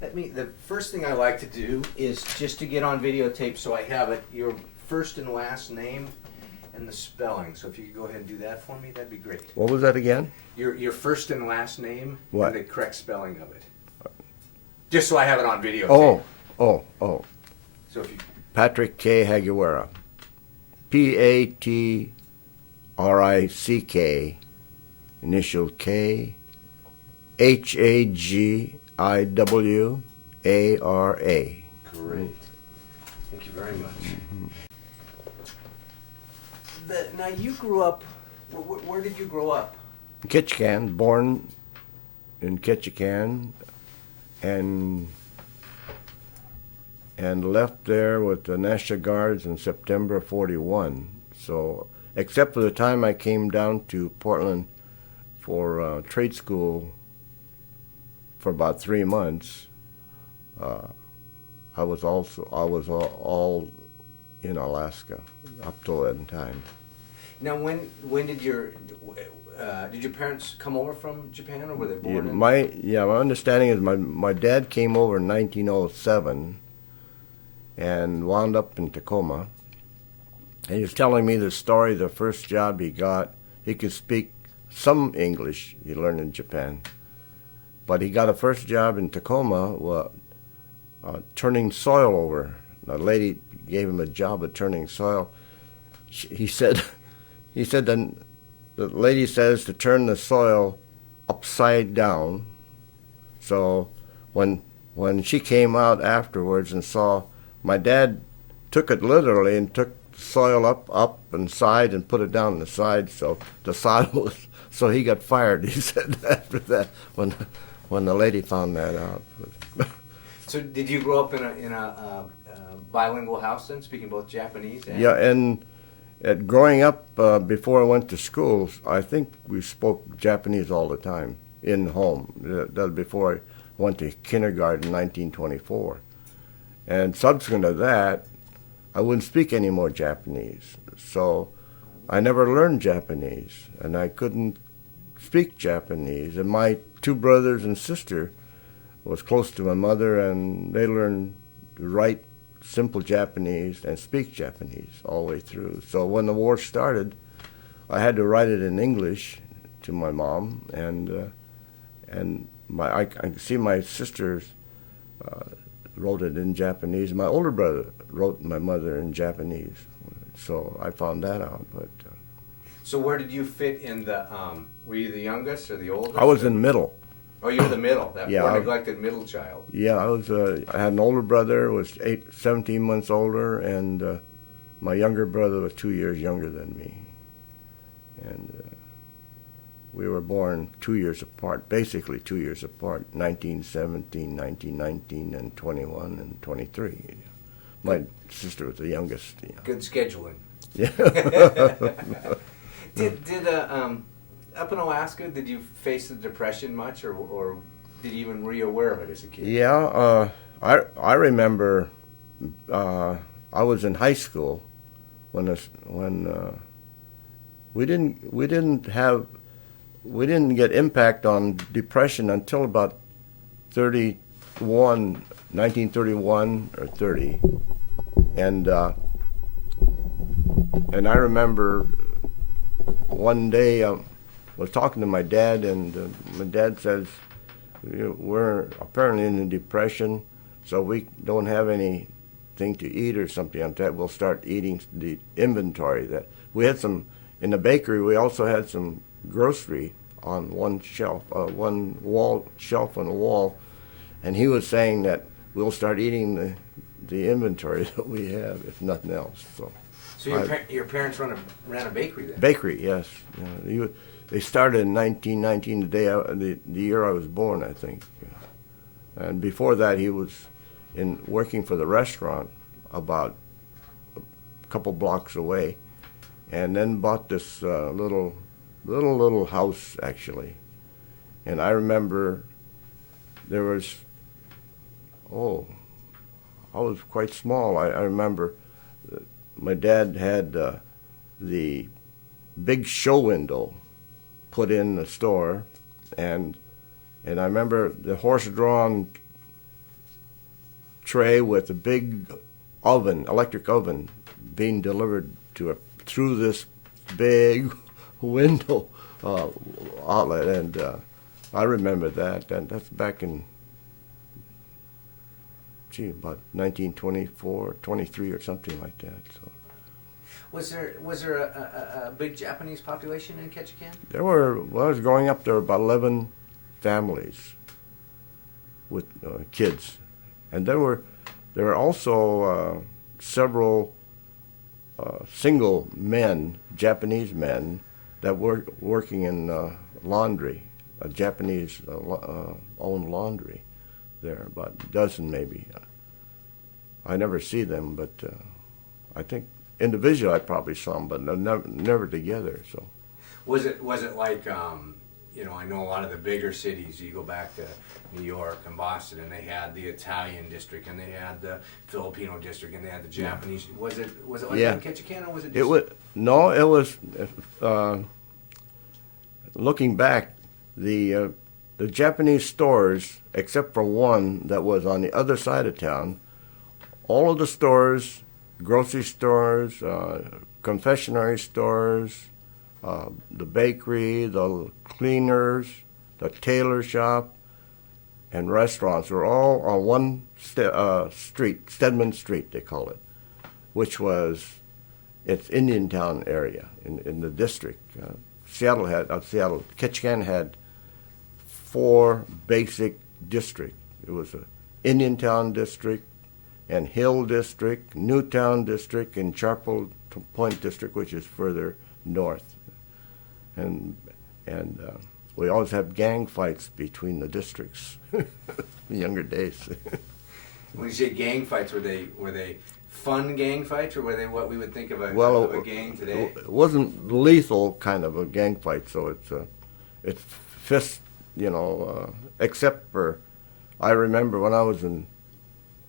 The first thing I like to do is just to get on videotape so I have it, your first and last name and the spelling. So if you could go ahead and do that for me, that'd be great. What was that again? Your first and last name What? and the correct spelling of it. Just so I have it on videotape. Oh. So if you... Patrick K. Hagiwara. Patrick, initial K, Hagiwara. Great. Thank you very much. Now you grew up, where did you grow up? Ketchikan, born in Ketchikan, and left there with the National Guards in September of '41. So, except for the time I came down to Portland for trade school for about 3 months, I was all in Alaska up till that time. Now, when did your parents come over from Japan, or were they born in? My understanding is my dad came over in 1907 and wound up in Tacoma. And he was telling me the story. The first job he got, he could speak some English. He learned in Japan, but he got a first job in Tacoma, turning soil over. A lady gave him a job of turning soil. He said then the lady says to turn the soil upside down. So when she came out afterwards and saw, my dad took it literally and took soil up and side and put it down the side. So the side was, so he got fired. He said after that when the lady found that out. So did you grow up in a bilingual house then, speaking both Japanese and... Yeah, and growing up, before I went to school, I think we spoke Japanese all the time in home. That was before I went to kindergarten in 1924. And subsequent to that, I wouldn't speak any more Japanese. So I never learned Japanese, and I couldn't speak Japanese. And my two brothers and sister was close to my mother, and they learned to write simple Japanese and speak Japanese all the way through. So when the war started, I had to write it in English to my mom, and I can see my sisters wrote it in Japanese. My older brother wrote my mother in Japanese, so I found that out. But so where did you fit in the? Were you the youngest or the oldest? I was in the middle. Oh, you were the middle. That Yeah, poor neglected middle child. Yeah, I was. I had an older brother, was 17 months older, and my younger brother was 2 years younger than me. And we were born 2 years apart, basically 2 years apart, 1917, 1919, and 21 and 23. My sister was the youngest. Yeah. Good scheduling. Yeah. Did up in Alaska, did you face the Depression much, or were you aware of it as a kid? Yeah, I remember I was in high school when we didn't get impact on depression until about 1931 or 30, and I remember one day I was talking to my dad, and my dad says, we're apparently in a depression, so we don't have anything to eat or something like that. We'll start eating the inventory that we had some in the bakery. We also had some grocery on one shelf, one shelf on the wall, and he was saying that we'll start eating the inventory that we have, if nothing else. So your parents ran a bakery then? Bakery, yes. They started in 1919, the year I was born, I think. And before that, he was working for the restaurant about a couple blocks away, and then bought this little house, actually. And I remember there was, I was quite small. I remember my dad had the big show window put in the store, and I remember the horse-drawn tray with a big oven, electric oven, being delivered to it through this big window outlet, and I remember that, and that's back in, about 1924, 23 or something like that. So Was there a big Japanese population in Ketchikan? there were, when I was growing up, there were about 11 families with kids, and there were also several single men, Japanese men, that were working in laundry, a Japanese owned laundry there, about a dozen maybe. I never see them, but I think individually I probably saw them, but never together. So Was it like I know a lot of the bigger cities. You go back to New York and Boston, and they had the Italian district, and they had the Filipino district, and they had the Japanese. Was it like that in Ketchikan, or was it? Just... It was. Looking back, the Japanese stores, except for one that was on the other side of town, all of the stores, grocery stores, confectionery stores, the bakery, the cleaners, the tailor shop, and restaurants were all on one street, Stedman Street they call it, which was its Indian Town area in the district. Ketchikan had 4 basic districts. It was a Indian Town district, and Hill district, Newtown district, and Chapel Point district, which is further north. And we always had gang fights between the districts in the younger days. When you say gang fights, were they fun gang fights, or were they what we would think of a gang today? It wasn't lethal kind of a gang fight, so it's fist, except for, I remember when I was in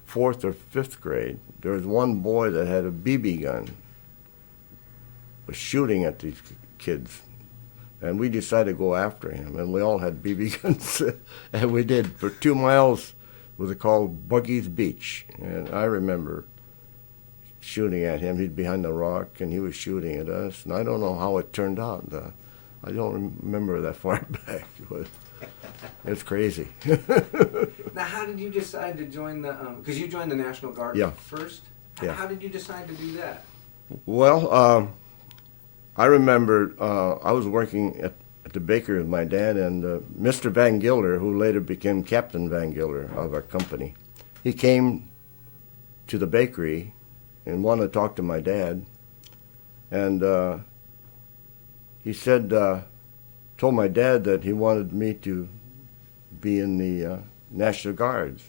4th or 5th grade, there was one boy that had a BB gun, was shooting at these kids. And we decided to go after him, and we all had BB guns, and we did. For 2 miles, was called Buggy's Beach, and I remember shooting at him. He's behind the rock, and he was shooting at us, and I don't know how it turned out. I don't remember that far back. It's crazy. Now, how did you decide to join the? Because you joined the National Guard first. Yeah. How did you decide to do that? Well, I remember I was working at the bakery with my dad, and Mr. Van Gilder, who later became Captain Van Gilder of our company, he came to the bakery and wanted to talk to my dad. And he said, told my dad that he wanted me to be in the National Guards.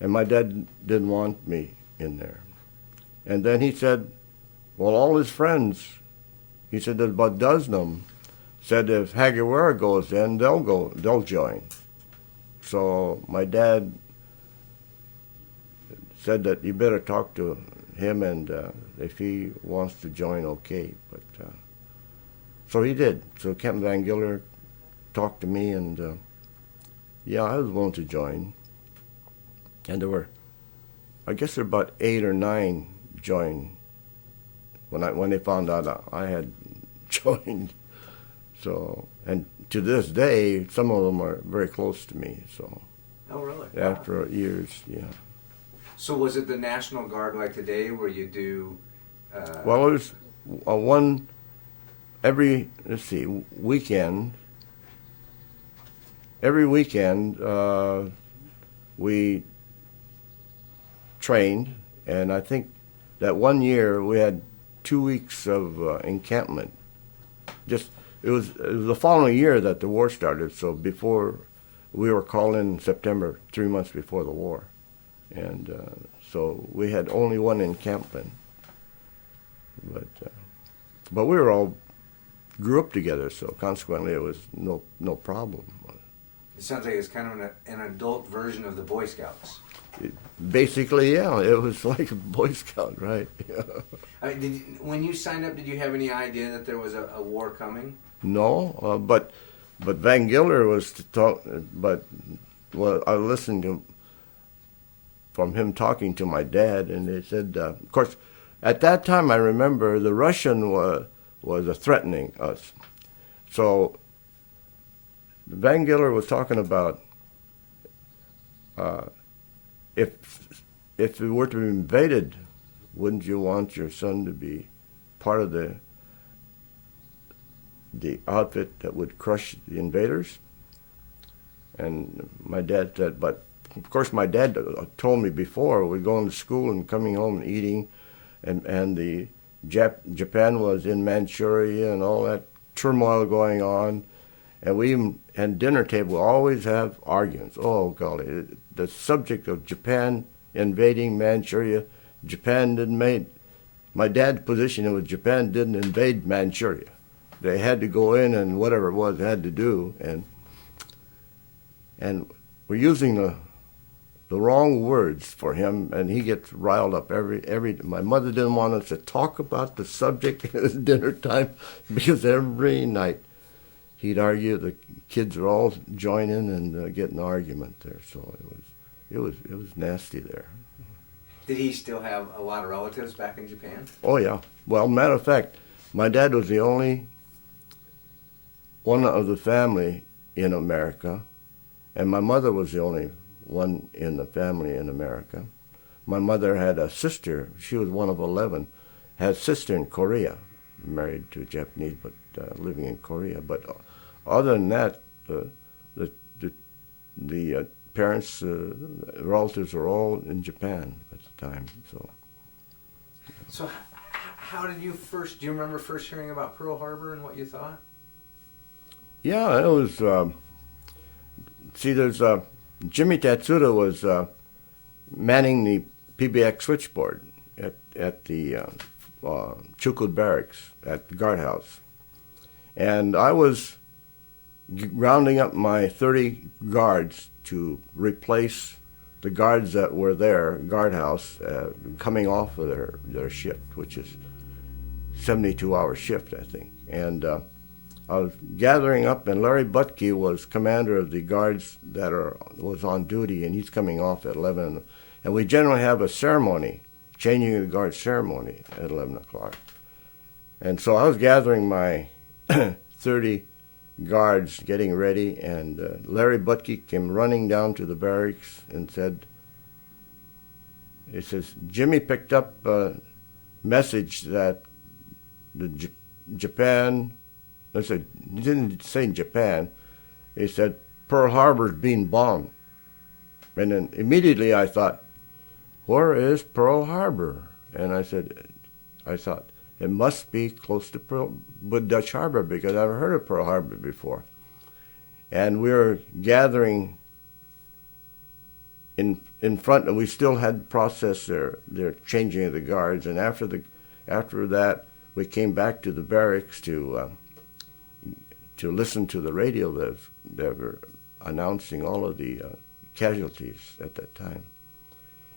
And my dad didn't want me in there. And then he said, well, all his friends, he said there's about a dozen of them, said if Hagiwara goes in, they'll join. So my dad said that you better talk to him, and if he wants to join, okay. But so he did. So Captain Van Gilder talked to me, and I was willing to join. And there were, I guess there were about 8 or 9 joined when they found out I had joined. So, and to this day, some of them are very close to me. So, oh really? After years, yeah. So was it the National Guard like today, where you do? Well, it was one every weekend. Every weekend we trained, and I think that one year we had 2 weeks of encampment. It was the following year that the war started. So before, we were called in September, 3 months before the war, and so we had only one encampment. But we were all grew up together, so consequently it was no problem. It sounds like it's kind of an adult version of the Boy Scouts. Basically, yeah, it was like a Boy Scout, right? Yeah. I mean, when you signed up, did you have any idea that there was a war coming? No, but Van Gilder was to talk. But I listened to from him talking to my dad, and they said, of course, at that time I remember the Russian was threatening us. So Van Giller was talking about if we were to be invaded, wouldn't you want your son to be part of the outfit that would crush the invaders? And my dad said, but of course my dad told me before, we're going to school and coming home and eating, and the Japan was in Manchuria and all that turmoil going on, and we even at dinner table always have arguments. Oh golly, the subject of Japan invading Manchuria, Japan didn't make. My dad's position was Japan didn't invade Manchuria. They had to go in and whatever it was they had to do, and we're using the wrong words for him, and he gets riled up every. My mother didn't want us to talk about the subject at dinner time because every night he'd argue. The kids would all join in and get an argument there. So it was nasty there. Did he still have a lot of relatives back in Japan? Oh yeah. Well, matter of fact, my dad was the only one of the family in America, and my mother was the only one in the family in America. My mother had a sister. She was one of 11. Had a sister in Korea, married to a Japanese, but living in Korea. But other than that, the parents, relatives were all in Japan at the time. So how did you first? Do you remember first hearing about Pearl Harbor and what you thought? Yeah, it was. See, there's Jimmy Tatsuda was manning the PBX switchboard at the Chukud Barracks at the guardhouse, and I was rounding up my 30 guards to replace the guards that were there, guardhouse, coming off of their shift, which is 72-hour shift, I think. And I was gathering up, and Larry Butke was commander of the guards that was on duty, and he's coming off at 11. And we generally have a ceremony, changing of the guard ceremony at 11 o'clock. And so I was gathering my 30 guards, getting ready, and Larry Butke came running down to the barracks and said, he says, Jimmy picked up a message that the Japan, I said, he didn't say Japan, he said, Pearl Harbor's being bombed. And then immediately I thought, where is Pearl Harbor? And I thought, it must be close to Dutch Harbor because I've never heard of Pearl Harbor before. And we were gathering in front, and we still had processed their changing of the guards. And after that, we came back to the barracks to listen to the radio that were announcing all of the casualties at that time.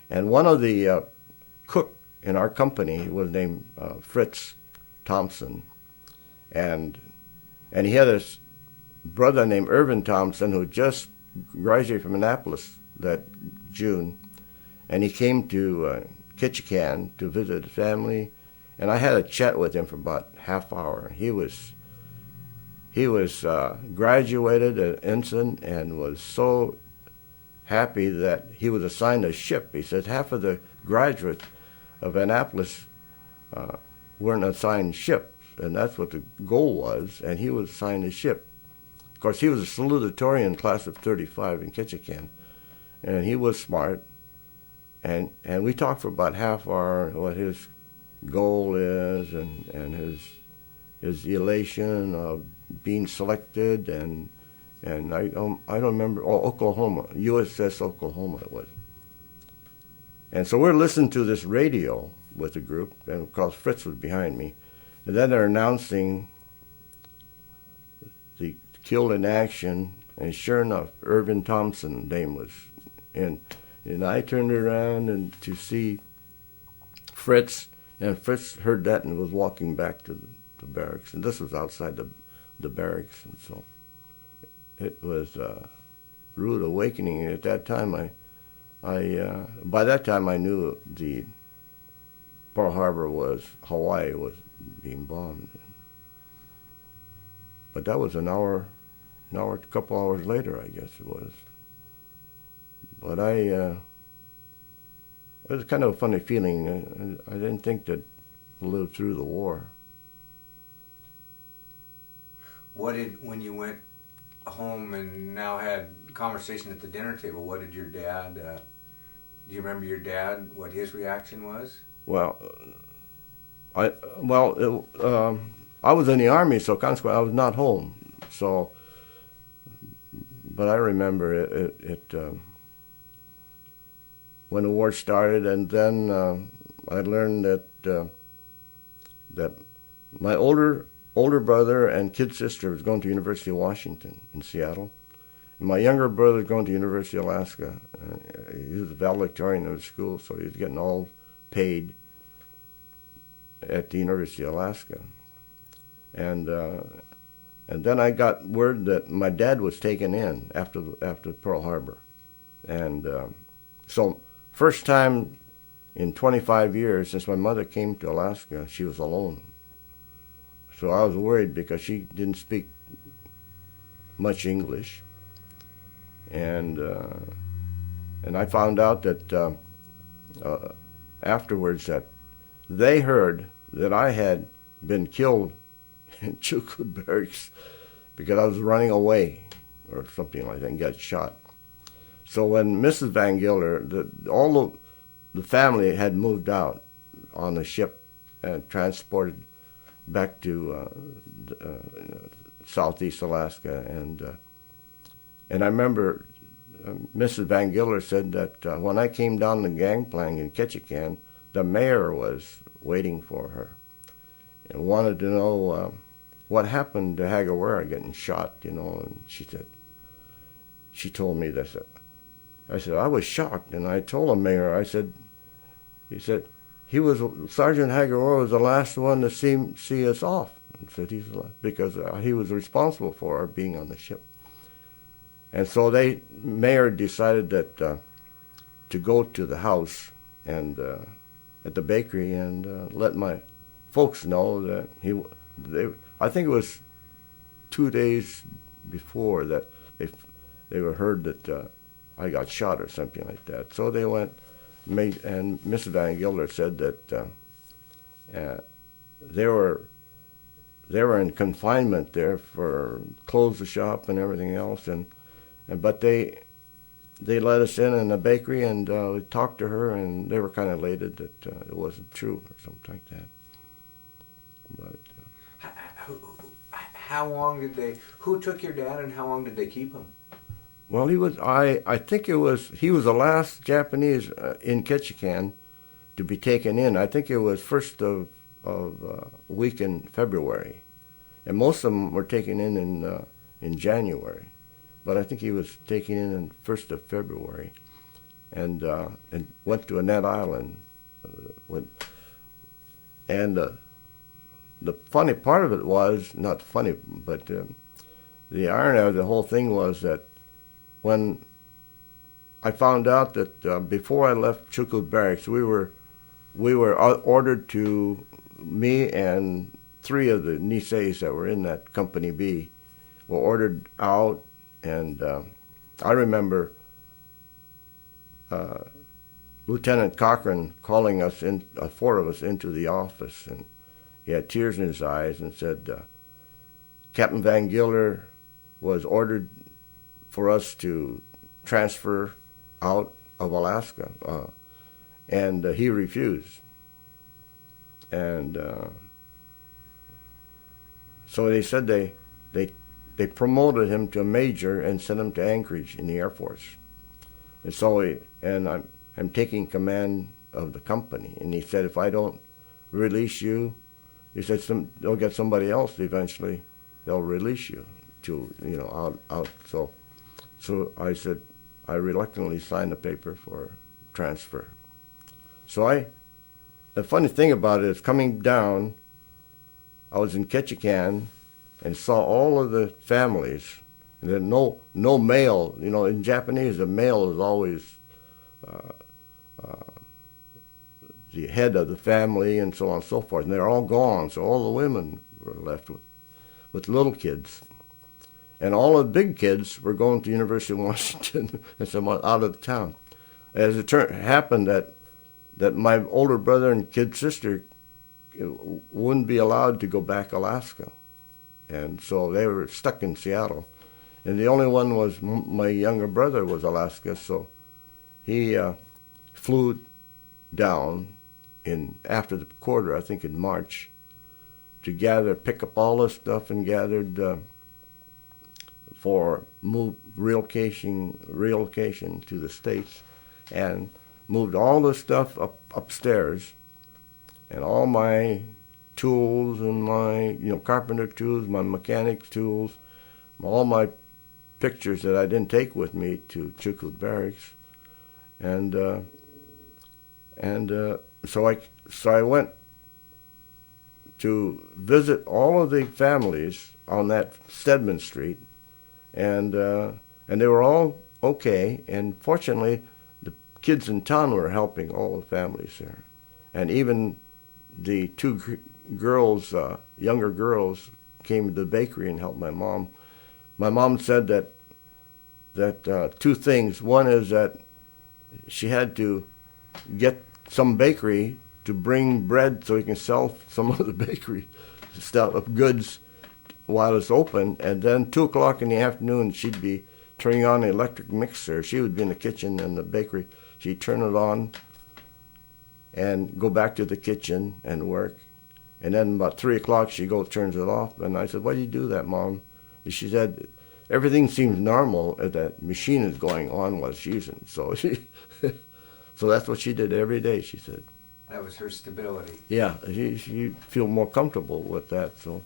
And one of the cook in our company was named Fritz Thompson, and he had a brother named Irvin Thompson who just graduated from Annapolis that June, and he came to Ketchikan to visit his family, and I had a chat with him for about half hour. He was graduated at ensign and was so happy that he was assigned a ship. He said half of the graduates of Annapolis weren't assigned ships, and that's what the goal was, and he was assigned a ship. Of course, he was a salutatorian class of 35 in Ketchikan, and he was smart, and we talked for about half hour what his goal is and his elation of being selected, and I don't remember, Oklahoma, USS Oklahoma it was. And so we're listening to this radio with the group, and of course Fritz was behind me. And then they're announcing the killed in action, and sure enough, Irvin Thompson's name was in. And I turned around and to see Fritz, and Fritz heard that and was walking back to the barracks. And this was outside the barracks, and so it was a rude awakening. At that time, By that time I knew the Pearl Harbor Hawaii was being bombed. But that was a couple hours later, I guess it was. But it was kind of a funny feeling. I didn't think that I'd live through the war. When you went home and now had conversation at the dinner table, what did your dad, do you remember your dad, what his reaction was? Well, I was in the Army, so consequently I was not home. So, but I remember it when the war started, and then I learned that my older brother and kid sister was going to University of Washington in Seattle, and my younger brother was going to University of Alaska. He was a valedictorian of the school, so he was getting all paid at the University of Alaska. And then I got word that my dad was taken in after Pearl Harbor, and so first time in 25 years since my mother came to Alaska, she was alone. So I was worried because she didn't speak much English, and I found out that afterwards that they heard that I had been killed in Chukwu barracks because I was running away or something like that and got shot. So when Mrs. Van Gilder, all the family had moved out on the ship and transported back to Southeast Alaska, and I remember Mrs. Van Gilder said that when I came down the gangplank in Ketchikan, the mayor was waiting for her and wanted to know what happened to Hagiwara getting shot, and she told me this. I said, I was shocked, and I told the mayor, he said, Sergeant Hagiwara was the last one to see us off. And said because he was responsible for our being on the ship. And so mayor decided that to go to the house and at the bakery and let my folks know that I think it was 2 days before that they were heard that I got shot or something like that. So they went, and Mrs. Van Gilder said that they were in confinement there for close the shop and everything else, but they let us in the bakery and we talked to her, and they were kind of elated that it wasn't true or something like that. But how long who took your dad and how long did they keep him? Well, I think he was the last Japanese in Ketchikan to be taken in. I think it was first of week in February, and most of them were taken in January, but I think he was taken in 1st of February, and went to Annette Island. And the funny part of it was, not funny, but the irony of the whole thing was that when I found out that before I left Chukwu Barracks, we were ordered to, me and 3 of the Niseis that were in that Company B were ordered out, and I remember Lieutenant Cochran calling us 4 of us into the office, and he had tears in his eyes and said, Captain Van Gilder was ordered for us to transfer out of Alaska, and he refused. And so they said they promoted him to a major and sent him to Anchorage in the Air Force. And so I'm taking command of the company, and he said, if I don't release you, he said they'll get somebody else eventually. They'll release you to out. So I said, I reluctantly signed the paper for transfer. So the funny thing about it is, coming down, I was in Ketchikan and saw all of the families. And then no male, in Japanese, the male is always the head of the family and so on and so forth. And they're all gone, so all the women were left with little kids. And all the big kids were going to the University of Washington and some out of town. As it happened that my older brother and kid sister wouldn't be allowed to go back Alaska. And so they were stuck in Seattle. And the only one was my younger brother was Alaska, so he flew down after the quarter, I think in March, to pick up all this stuff and gathered for relocation to the States, and moved all the stuff upstairs, and all my tools and my carpenter tools, my mechanics tools, all my pictures that I didn't take with me to Chukwu Barracks, and so I went to visit all of the families on that Stedman Street, and they were all okay. And fortunately, the kids in town were helping all the families there, and even the two girls, younger girls, came to the bakery and helped my mom. My mom said that two things. One is that she had to get some bakery to bring bread so he can sell some of the bakery stuff of goods while it's open, and then 2:00 in the afternoon she'd be turning on the electric mixer. She would be in the kitchen in the bakery. She'd turn it on and go back to the kitchen and work, and then about 3:00 she turns it off. And I said, "Why do you do that, Mom?" And she said, "Everything seems normal as that machine is going on while she's using." So so that's what she did every day, she said. That was her stability. Yeah, she feel more comfortable with that, so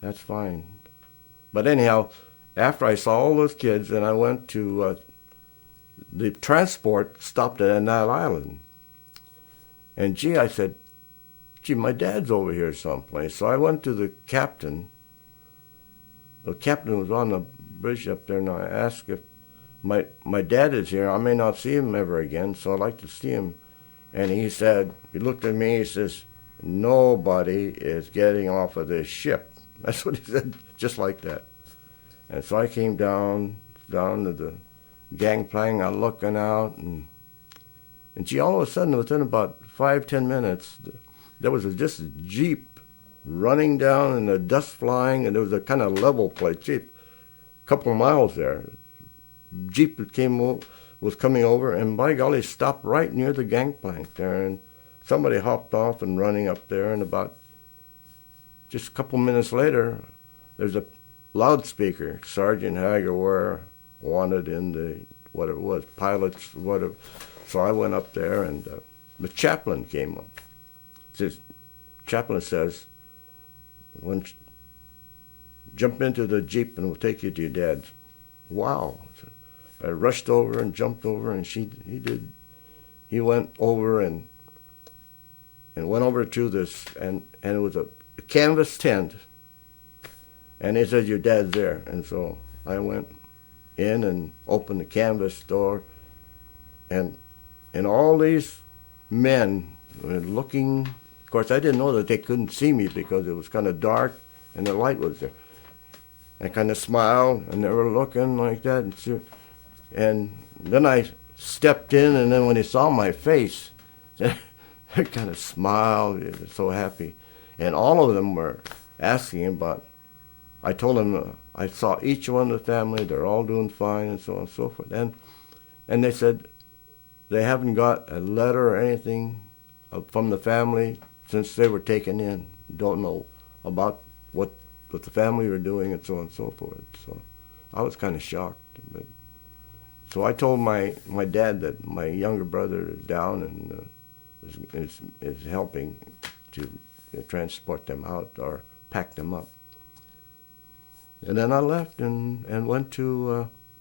that's fine. But anyhow, after I saw all those kids, and I went to the transport stopped at that island, and I said, my dad's over here someplace. So I went to the captain. The captain was on the bridge up there, and I asked if my dad is here. I may not see him ever again, so I'd like to see him. And he looked at me, he says, "Nobody is getting off of this ship." That's what he said, just like that. And so I came down to the gangplank, I'm looking out, and all of a sudden, within about 5-10 minutes, there was just a Jeep running down and the dust flying, and there was a kind of level place, Jeep, a couple of miles there. Jeep was coming over, and by golly, stopped right near the gangplank there, and somebody hopped off and running up there, and about just a couple minutes later, there's a loudspeaker, Sergeant Hagiwara wanted in the, pilots, whatever. So I went up there, and the chaplain came up. Chaplain says, "Jump into the Jeep and we'll take you to your dad's." Wow. I rushed over and jumped over, and he went over and went over to this, and it was a canvas tent, and he said, "Your dad's there." And so I went in and opened the canvas door, and all these men were looking. Of course, I didn't know that they couldn't see me because it was kind of dark and the light was there. I kind of smiled, and they were looking like that, and then I stepped in, and then when they saw my face, they kind of smiled, they were so happy. And all of them were asking about, I told them I saw each one of the family, they're all doing fine, and so on and so forth. And they said they haven't got a letter or anything from the family since they were taken in. Don't know about what the family were doing, and so on and so forth. So I was kind of shocked. So I told my dad that my younger brother is down and is helping to transport them out or pack them up. And then I left and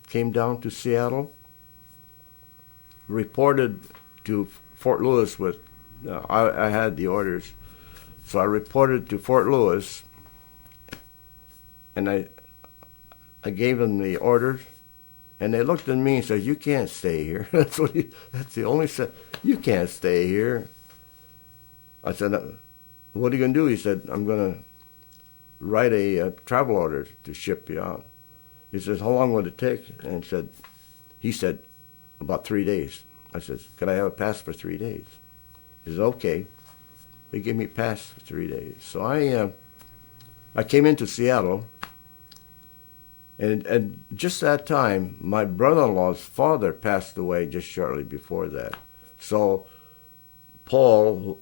came down to Seattle, reported to Fort Lewis with, I had the orders, so I reported to Fort Lewis, and I gave them the orders, And they looked at me and said, "You can't stay here." That's the only said. "You can't stay here." I said, "What are you going to do?" He said, "I'm going to write a travel order to ship you out." He says, "How long would it take?" And he said, "About 3 days." I said, "Could I have a pass for 3 days?" He said, "Okay." They gave me a pass for 3 days. So I came into Seattle, and just that time, my brother-in-law's father passed away just shortly before that. So Paul,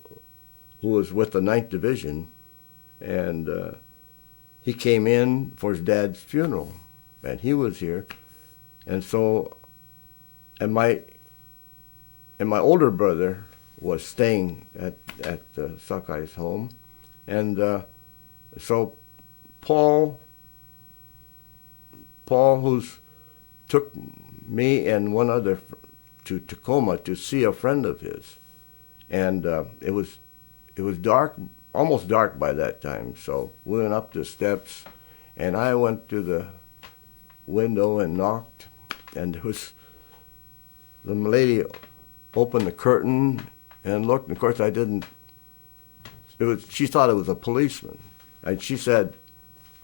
who was with the 9th Division, and he came in for his dad's funeral, and he was here. And so, and my older brother was staying at Sakai's home, and so Paul, who's took me and one other to Tacoma to see a friend of his, and it was dark, almost dark by that time. So we went up the steps, and I went to the window and knocked, and there was the lady opened the curtain and looked. And of course, I didn't. She thought it was a policeman, and she said,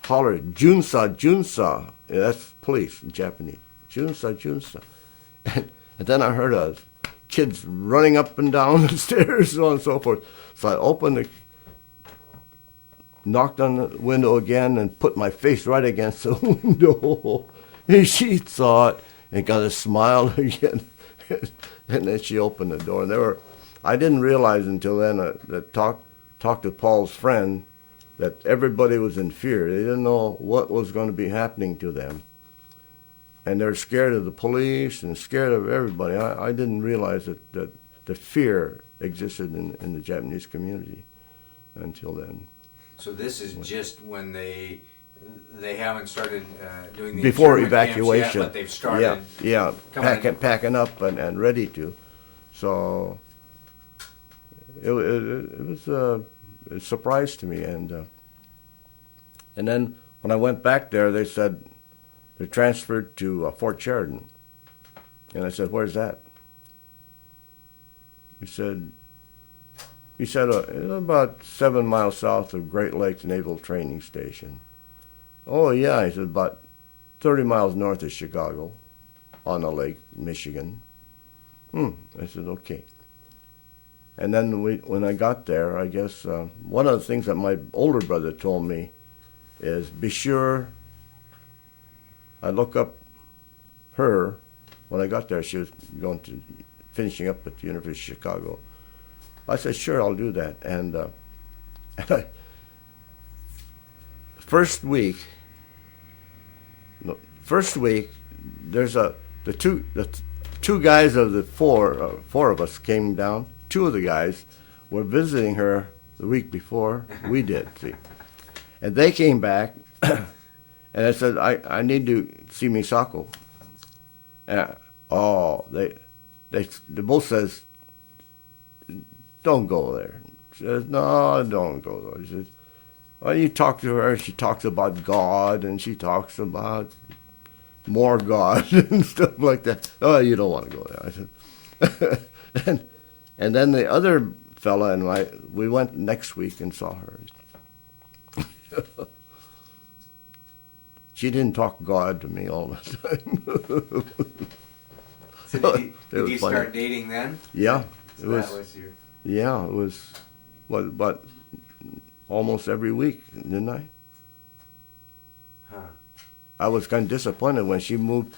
"Hollered, Junsa, Junsa." Yeah, that's police in Japanese. Junsa, Junsa. And then I heard kids running up and down the stairs, so on and so forth. So I knocked on the window again and put my face right against the window. And she saw it and got a smile again. And then she opened the door. And I didn't realize until then that talked to Paul's friend that everybody was in fear. They didn't know what was going to be happening to them. And they're scared of the police and scared of everybody. I didn't realize that the fear existed in the Japanese community until then. So this is just when they haven't started doing the before internment camps evacuation. yet, but they've started. Yeah, packing up and ready to. So it was a surprise to me, and then when I went back there, they said they're transferred to Fort Sheridan, and I said, "Where's that?" He said about 7 miles south of Great Lakes Naval Training Station. "Oh yeah," he said, "about 30 miles north of Chicago, on a lake, Michigan." I said, "Okay." And then when I got there, I guess one of the things that my older brother told me is, be sure I look up her. When I got there, she was finishing up at the University of Chicago. I said, "Sure, I'll do that." And first week, there's the two guys of the four of us came down. Two of the guys were visiting her the week before we did, see. And they came back, and I said, I need to see Misako. They both says, "Don't go there." She says, "No, don't go there." She says, "Well, you talk to her, she talks about God, and she talks about more God and stuff like that." "Oh, you don't want to go there." I said, and then the other fella and we went next week and saw her. She didn't talk God to me all the time. So did you start dating then? Yeah. So that was your... Yeah, it was, but almost every week, didn't I? Huh. I was kind of disappointed when she moved.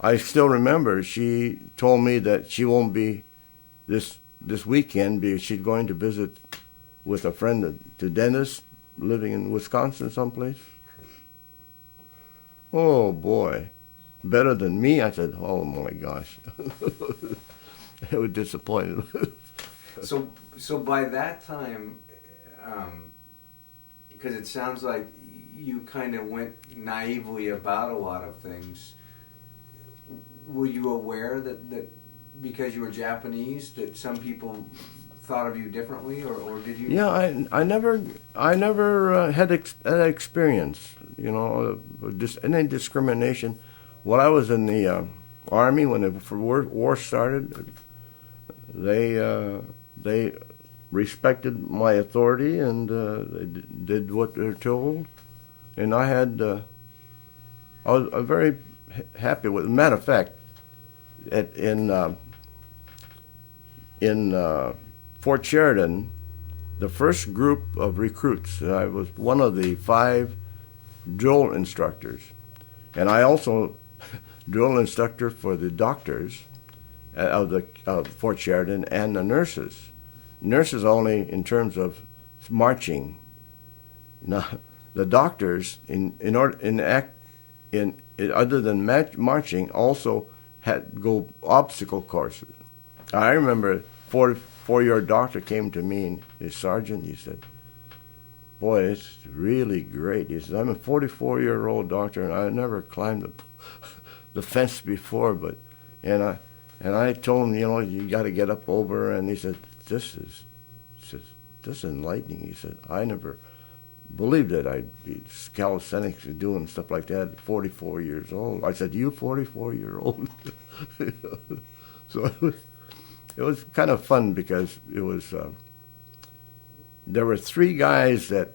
I still remember, she told me that she won't be this weekend because she's going to visit with a friend, the dentist, living in Wisconsin someplace. Oh, boy. Better than me? I said, "Oh, my gosh." I was disappointed. So by that time, because it sounds like you kind of went naively about a lot of things, were you aware that because you were Japanese that some people thought of you differently, or did you? Yeah, I never had that experience, any discrimination When I was in the Army, when the war started, they respected my authority, and they did what they're told. And I was very happy with it. Matter of fact, in Fort Sheridan, the first group of recruits, I was one of the 5 drill instructors. And I also drill instructor for the doctors of Fort Sheridan and the nurses. Nurses only in terms of marching. Now, the doctors, other than marching, also had to go obstacle courses. I remember a 44-year doctor came to me, and his sergeant, he said, "Boy, it's really great." He said, "I'm a 44-year-old doctor, and I never climbed the fence before, but," and I told him, you got to get up over, and he said, this is enlightening. He said, "I never believed that I'd be calisthenics and doing stuff like that at 44 years old." I said, "You 44-year-old?" So it was kind of fun because it was. There were 3 guys that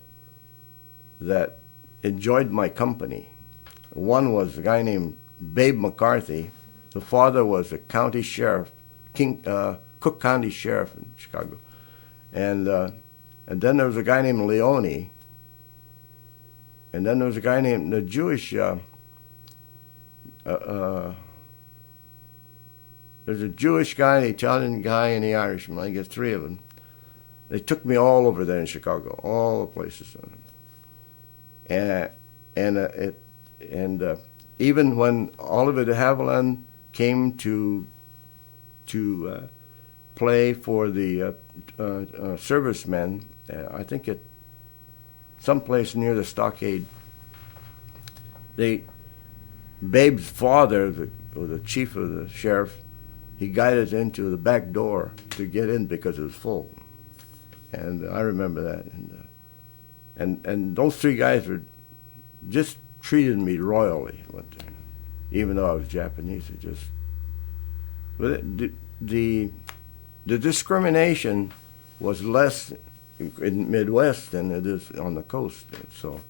enjoyed my company. One was a guy named Babe McCarthy. The father was a county sheriff, Cook County Sheriff in Chicago, and then there was a guy named Leone, and then there was a guy named the Jewish. There's a Jewish guy, an Italian guy, and the Irishman. I guess 3 of them. They took me all over there in Chicago, all the places. And even when Oliver de Havilland came to play for the servicemen, I think at someplace near the stockade, Babe's father, the chief of the sheriff, he guided us into the back door to get in because it was full. And I remember that. And those 3 guys were just treated me royally, even though I was Japanese. But the discrimination was less in Midwest than it is on the coast. So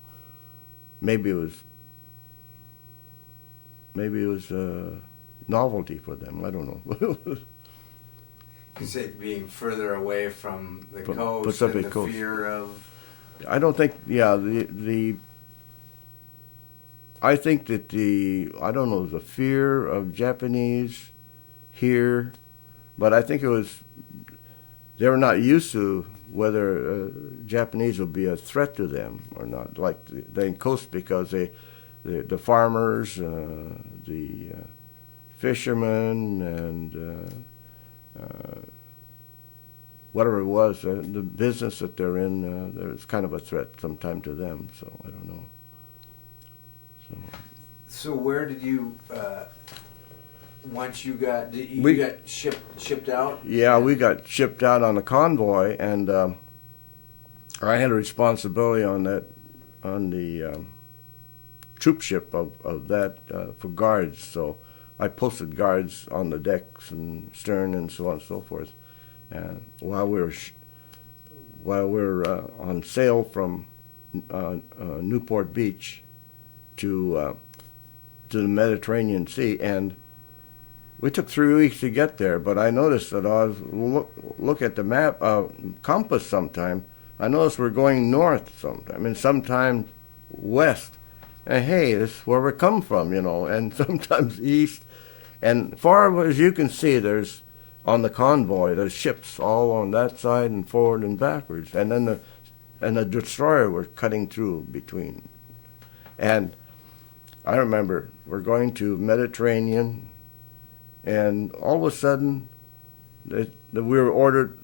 maybe it was a novelty for them. I don't know. You say being further away from the coast Pacific and the coast. fear of. I don't think. Yeah, I think that I don't know, the fear of Japanese here, but I think it was, they were not used to whether Japanese would be a threat to them or not, like the coast, because the farmers, the fishermen, and whatever it was, the business that they're in, there's kind of a threat sometime to them, so I don't know. So where did you, once you got, We got shipped out? Yeah, we got shipped out on a convoy, and I had a responsibility on the troop ship of that for guards. So I posted guards on the decks and stern and so on and so forth. And while we were on sail from Newport Beach to the Mediterranean Sea, and we took 3 weeks to get there. But I noticed that I was look at the map, compass sometime. I noticed we're going north sometime, and sometimes west. And hey, this is where we come from, and sometimes east. And far as you can see, there's on the convoy, there's ships all on that side and forward and backwards, and then the destroyer were cutting through between. And I remember we're going to Mediterranean, and all of a sudden, we were ordered.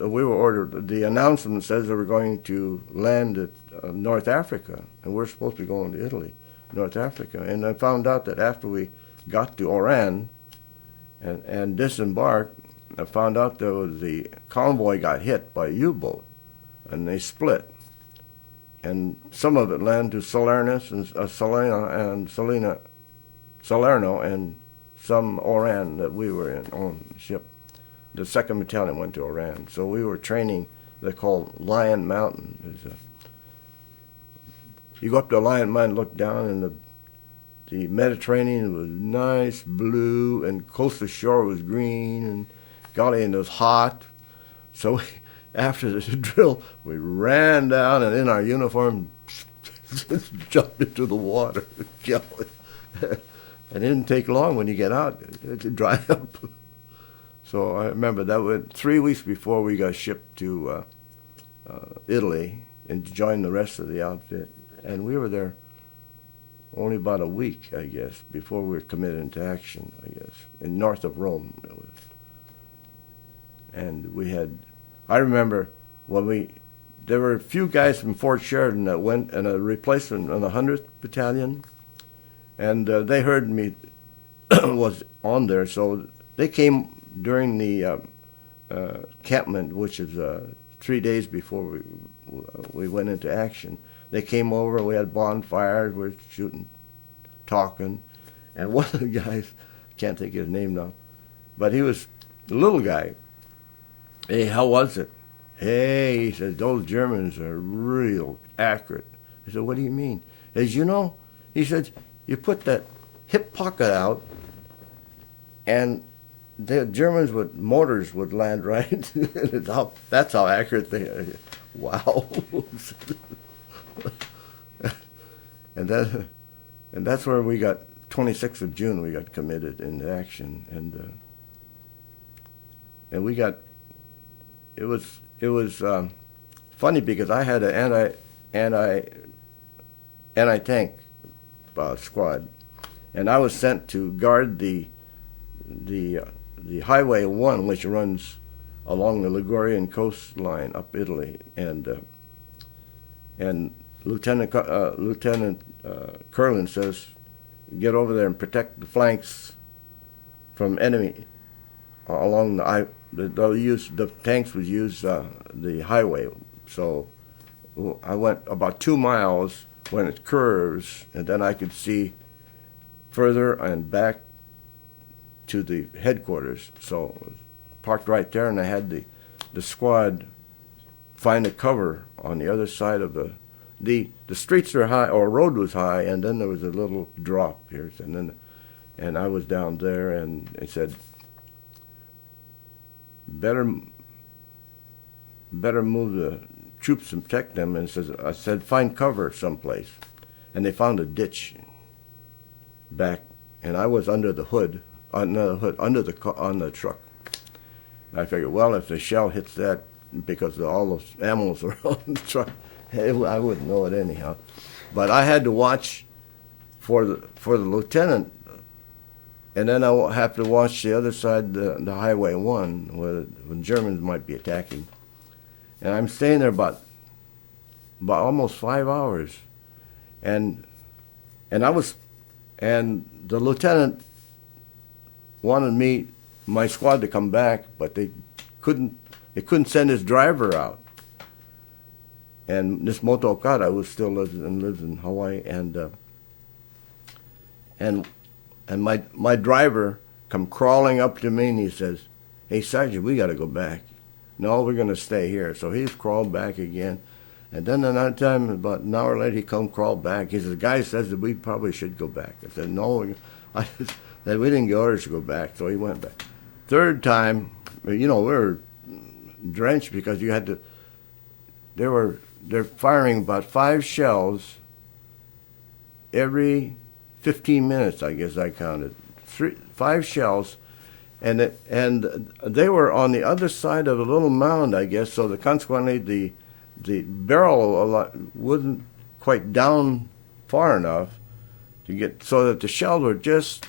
The announcement says that we're going to land at North Africa, and we're supposed to be going to Italy, North Africa. And I found out that after we got to Oran and disembarked, I found out the convoy got hit by a U-boat, and they split. And some of it landed to Salernus and Salina Salerno and some Oran that we were in on the ship. The 2nd Battalion went to Oran. So we were training, they're called Lion Mountain. You go up to Lion Mountain, look down, and the Mediterranean was nice blue, and close to shore was green, and golly, and it was hot. So after the drill, we ran down, and in our uniform, jumped into the water. It didn't take long when you get out to dry up. So I remember that was 3 weeks before we got shipped to Italy and joined the rest of the outfit. And we were there only about a week, I guess, before we were committed into action, I guess, in north of Rome. And we had, I remember there were a few guys from Fort Sheridan that went in a replacement on the 100th Battalion, and they heard me was on there, so they came during the campment, which is 3 days before we went into action. They came over, we had bonfires, we were shooting, talking, and one of the guys, can't think of his name now, but he was a little guy. Hey, how was it? Hey, he said, those Germans are real accurate. I said, what do you mean? As you know, he said, you put that hip pocket out, and the Germans with mortars would land right. That's how accurate they are. Wow. And that's where we got 26th of June. We got committed into action, and we got. It was funny because I had an anti-tank squad, and I was sent to guard the Highway 1, which runs along the Ligurian coastline up Italy, and Lieutenant Curlin says, get over there and protect the flanks from enemy along the tanks would use the highway. So I went about 2 miles when it curves, and then I could see further and back to the headquarters. So I was parked right there, and I had the squad find a cover on the other side of the streets are high, or road was high, and then there was a little drop here, and I was down there, and they said, better move the troops and protect them. And I said, find cover someplace, and they found a ditch back, and I was under the hood, on the truck. I figured, well, if the shell hits that, because all those animals are on the truck, I wouldn't know it anyhow. But I had to watch for the lieutenant, and then I will have to watch the other side, the Highway 1, where the Germans might be attacking. And I'm staying there about almost 5 hours, and the lieutenant wanted my squad to come back, but they couldn't send his driver out. And this Moto Okada, who still lives in Hawaii, and my driver come crawling up to me, and he says, "Hey, Sergeant, we got to go back." "No, we're going to stay here." So he's crawled back again. And then another time, about an hour later, he come crawl back. He says, "The guy says that we probably should go back." I said, "No, we didn't get orders to go back." So he went back. Third time, we were drenched because you had to, they're firing about 5 shells every 15 minutes, I guess I counted. 5 shells, and they were on the other side of a little mound, I guess, so consequently the barrel wasn't quite down far enough to get, so that the shells were just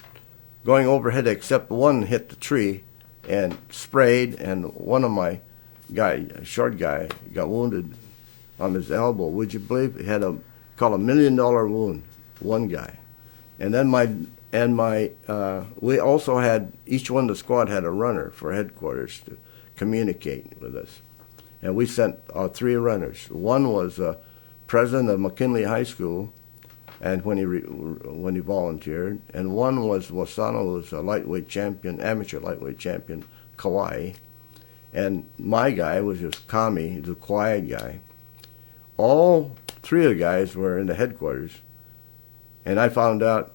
going overhead, except one hit the tree and sprayed, and one of my a short guy, got wounded on his elbow. Would you believe? He had called $1 million wound, one guy. And then we also had, each one of the squad had a runner for headquarters to communicate with us. And we sent 3 runners. One was president of McKinley High School, and when he volunteered, and one was Wasano, who was a lightweight champion, amateur lightweight champion, Kauai, and my guy was just Kami, the quiet guy. All three of the guys were in the headquarters, and I found out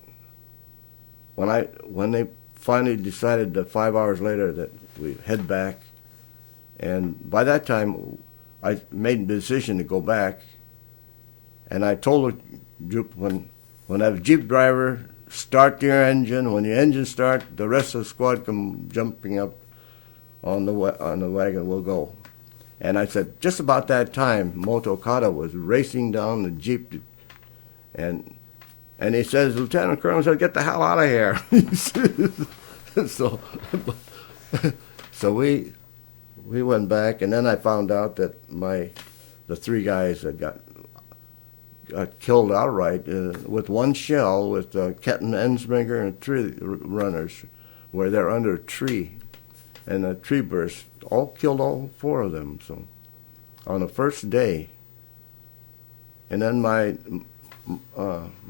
when they finally decided that 5 hours later that we head back, and by that time I made the decision to go back, and I told the group when I have a Jeep driver, start your engine. When your engine starts, the rest of the squad come jumping up on the wagon, we'll go. And I said, just about that time, Moto Okada was racing down the Jeep, and he says, Lieutenant Colonel said, get the hell out of here. So we went back, and then I found out that the three guys that got killed outright with one shell with Ketten Ensminger and three runners, where they're under a tree, and a tree burst, killed all four of them. So on the first day, and then my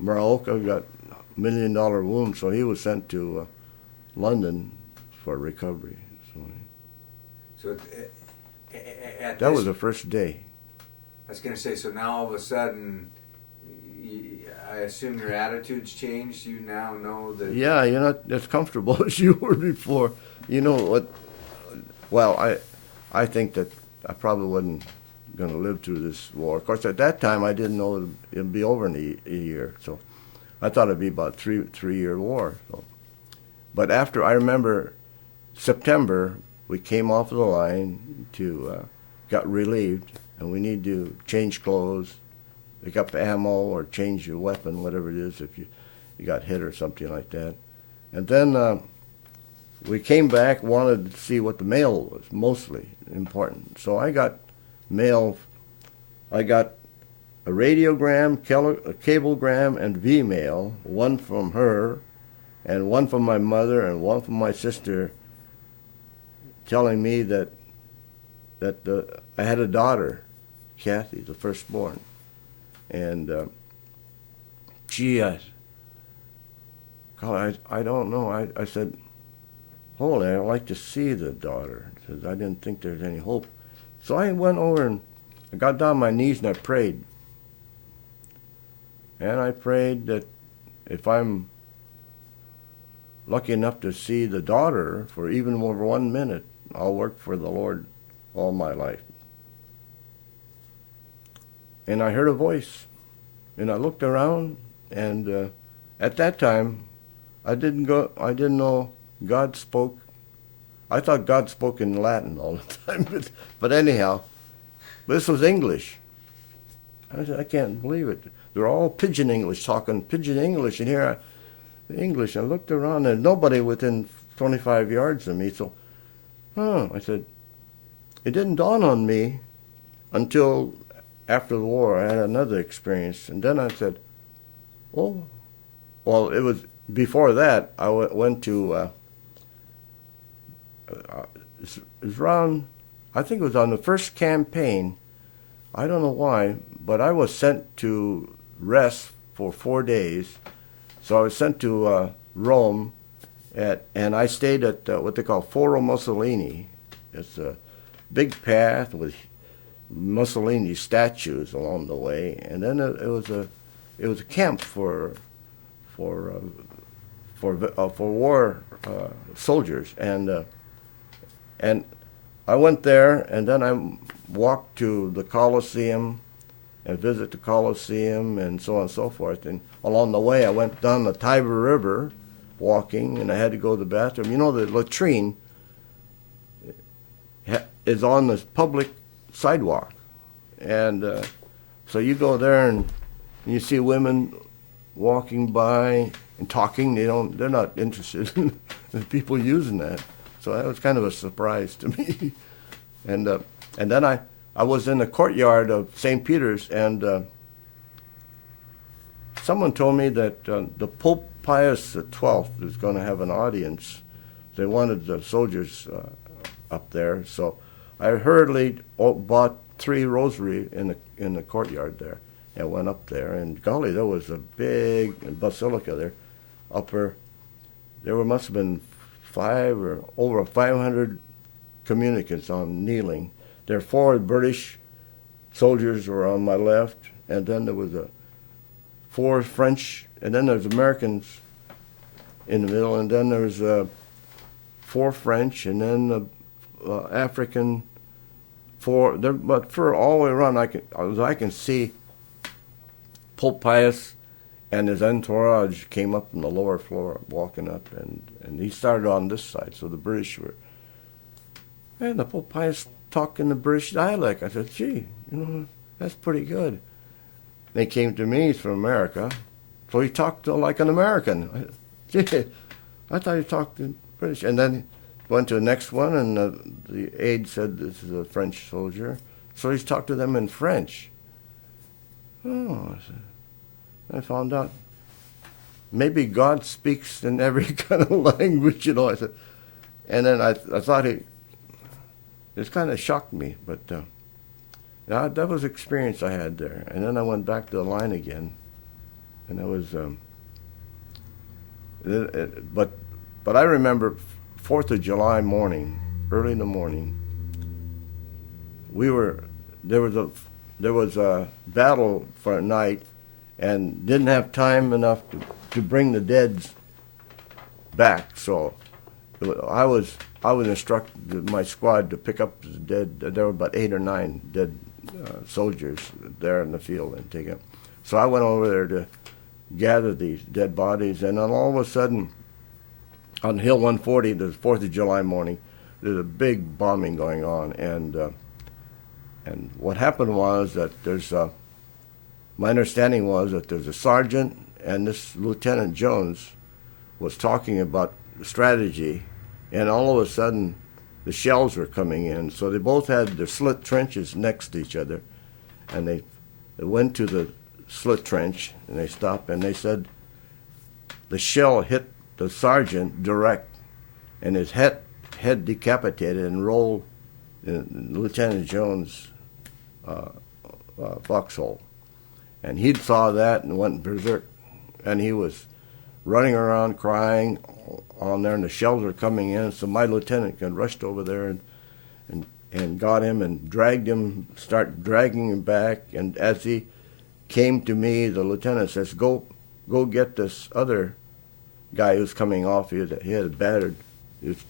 Muraoka got $1 million wound, so he was sent to London for recovery. So that was the first day. I was going to say, so now all of a sudden, I assume your attitude's changed. You now know that. Yeah, you're not as comfortable as you were before. You know what? Well, I think that I probably wasn't going to live through this war. Of course, at that time, I didn't know it'd be over in a year. So I thought it'd be about three-year war. So. But after, I remember September, we came off of the line got relieved, and we need to change clothes, pick up ammo, or change your weapon, whatever it is, if you got hit or something like that. And then we came back, wanted to see what the mail was, mostly important. So I got mail. I got a radiogram, a cablegram, and V-mail, one from her, and one from my mother, and one from my sister, telling me that I had a daughter, Kathy, the firstborn. And I don't know. I said, holy, I'd like to see the daughter. I said, I didn't think there's any hope. So I went over and I got down on my knees and I prayed. And I prayed that if I'm lucky enough to see the daughter for even over 1 minute, I'll work for the Lord all my life. And I heard a voice, and I looked around, and at that time, I didn't know God spoke. I thought God spoke in Latin all the time, but anyhow, this was English. I said, I can't believe it. They're all pidgin English, talking pidgin English, and here English. I looked around, and nobody within 25 yards of me. So, I said, it didn't dawn on me until after the war. I had another experience, and then I said, oh, well, it was before that. I went to, it was around, I think it was on the first campaign. I don't know why, but I was sent to rest for 4 days. So I was sent to Rome, and I stayed at what they call Foro Mussolini. It's a big path with Mussolini statues along the way, and then it was a camp for war soldiers, and I went there, and then I walked to the Colosseum and visit the Colosseum and so on and so forth. And along the way, I went down the Tiber River walking, and I had to go to the bathroom. You know, the latrine is on the public sidewalk. And so you go there and you see women walking by and talking. They're not interested in people using that. So that was kind of a surprise to me. And then I was in the courtyard of St. Peter's, and someone told me that the Pope Pius XII is going to have an audience. They wanted the soldiers up there, so I hurriedly bought 3 rosary in the courtyard there, and went up there. And golly, there was a big basilica there. There must have been over 500 communicants on kneeling. There were 4 British soldiers were on my left, and then there was 4 French, and then there's Americans in the middle, and then there's 4 French, and then African 4. But for all the way around, I can see Pope Pius and his entourage came up from the lower floor, walking up, and he started on this side, so the British were. And the Pope Pius talked in the British dialect. I said, gee, that's pretty good. They came to me, he's from America, so he talked like an American. I thought he talked in British. And then went to the next one, and the aide said, this is a French soldier. So he talked to them in French. Oh, I found out maybe God speaks in every kind of language, I said. And then I thought it kind of shocked me, but that was the experience I had there. And then I went back to the line again, and I was, but I remember 4th of July morning, early in the morning, there was a battle for a night, and didn't have time enough to bring the deads back. So I was instructed my squad to pick up the dead. There were about 8 or 9 dead soldiers there in the field and take them. So I went over there to gather these dead bodies, and then all of a sudden, on Hill 140, the 4th of July morning, there's a big bombing going on, and what happened was that my understanding was that there's a sergeant, and this Lieutenant Jones was talking about strategy, and all of a sudden the shells were coming in. So they both had their slit trenches next to each other, and they went to the slit trench, and they stopped, and they said the shell hit the sergeant direct, and his head decapitated and rolled in Lieutenant Jones' foxhole. And he saw that and went berserk, and he was running around crying on there, and the shells were coming in. So my lieutenant rushed over there and got him and started dragging him back. And as he came to me, the lieutenant says, "Go get this other guy who's coming off. He had battered his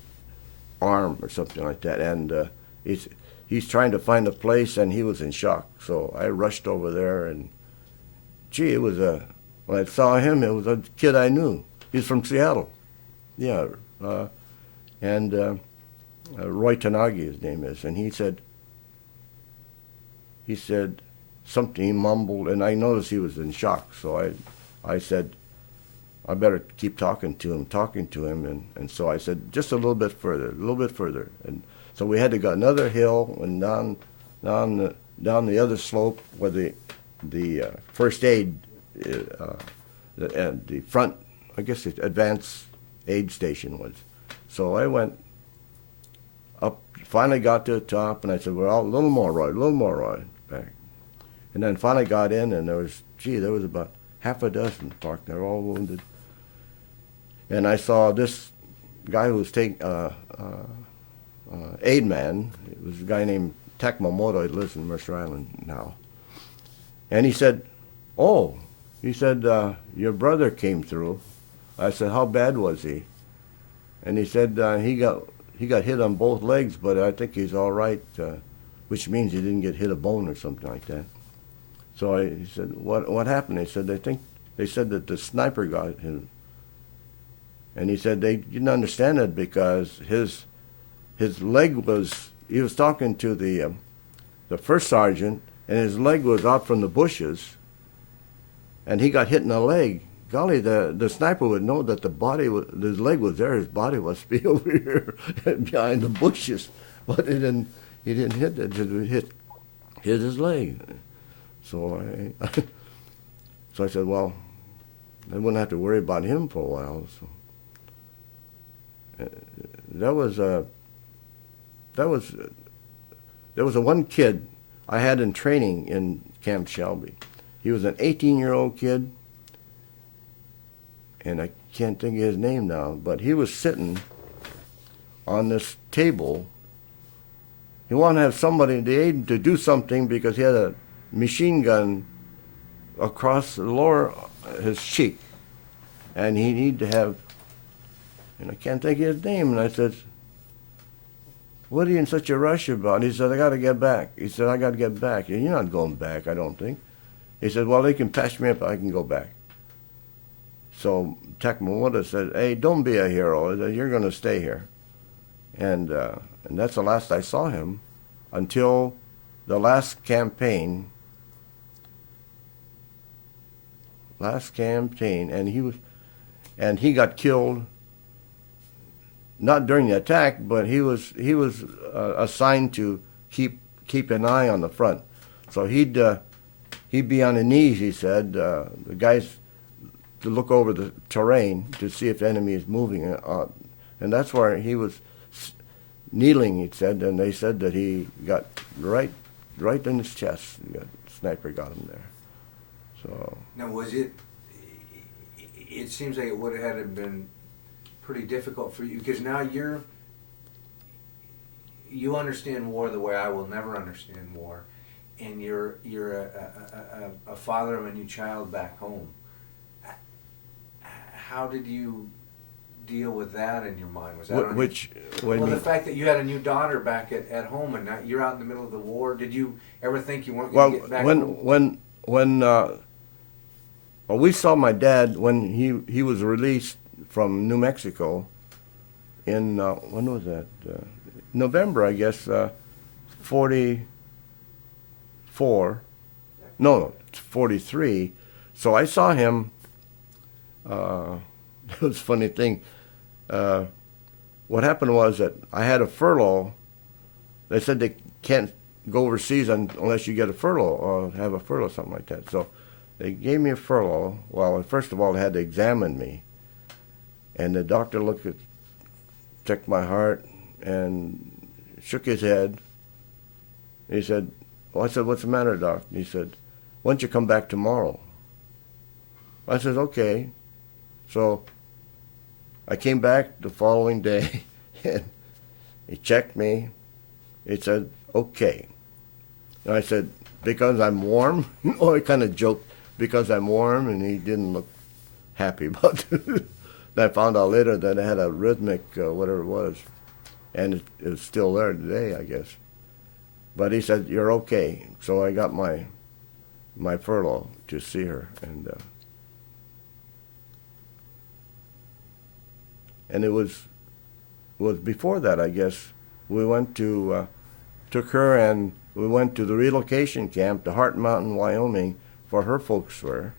arm or something like that, and he's trying to find a place, and he was in shock." So I rushed over there, and gee, when I saw him, it was a kid I knew. He's from Seattle. Yeah. And Roy Tanagi, his name is. And he said something, he mumbled, and I noticed he was in shock. So I said, I better keep talking to him. And so I said, just a little bit further. And so we had to go another hill and down the other slope where the first aid, the front, I guess the advanced aid station was. So I went up, finally got to the top, and I said, well, a little more, Roy, back. And then finally got in, and there was about half a dozen parked there, all wounded. And I saw this guy who was taking, aid man. It was a guy named Takmamoto. He lives in Mercer Island now. And he said, your brother came through. I said, how bad was he? And he said, he got hit on both legs, but I think he's all right, which means he didn't get hit a bone or something like that. So he said, what happened? They said that the sniper got him. And he said they didn't understand it because his leg was, he was talking to the first sergeant, and his leg was out from the bushes, and he got hit in the leg. Golly, the sniper would know that his leg was there, his body must be over here behind the bushes. But he didn't hit it, it hit his leg. So I said, well, I wouldn't have to worry about him for a while. So there was a one kid I had in training in Camp Shelby. He was an 18-year-old kid, and I can't think of his name now, but he was sitting on this table. He wanted to have somebody to do something because he had a machine gun across the lower his cheek, and he needed to have, and I can't think of his name. And I said, "What are you in such a rush about?" He said, "I got to get back." He said, "I got to get back." "You're not going back, I don't think." He said, "Well, they can patch me up, I can go back." So Takamawa said, "Hey, don't be a hero. You're going to stay here." And that's the last I saw him until the last campaign. And he got killed. Not during the attack, but he was assigned to keep an eye on the front. So he'd be on his knees. He said the guys to look over the terrain to see if the enemy is moving, and that's where he was kneeling. He said, and they said that he got right in his chest. The sniper got him there. So now, was it? It seems like it would have been pretty difficult for you because now you understand war the way I will never understand war, and you're a father of a new child back home. How did you deal with that in your mind? Was that the fact that you had a new daughter back at home and now you're out in the middle of the war? Did you ever think you weren't going to get back home? When we saw my dad when he was released from New Mexico in when was that? November, I guess. 44. No, 43. So I saw him. It was a funny thing. What happened was that I had a furlough. They said they can't go overseas unless you get a furlough or have a furlough, something like that. So they gave me a furlough. Well, first of all, they had to examine me. And the doctor checked my heart and shook his head. He said, I said, "What's the matter, Doc?" He said, "Why don't you come back tomorrow?" I said, "Okay." So I came back the following day, and he checked me. He said, "Okay." And I said, "Because I'm warm?" Or I kind of joked, "Because I'm warm," and he didn't look happy about it. I found out later that it had a rhythmic, whatever it was, and it's still there today, I guess. But he said, "You're okay." So I got my furlough to see her, and it was before that, I guess. We went took her and we went to the relocation camp to Heart Mountain, Wyoming, where her folks were,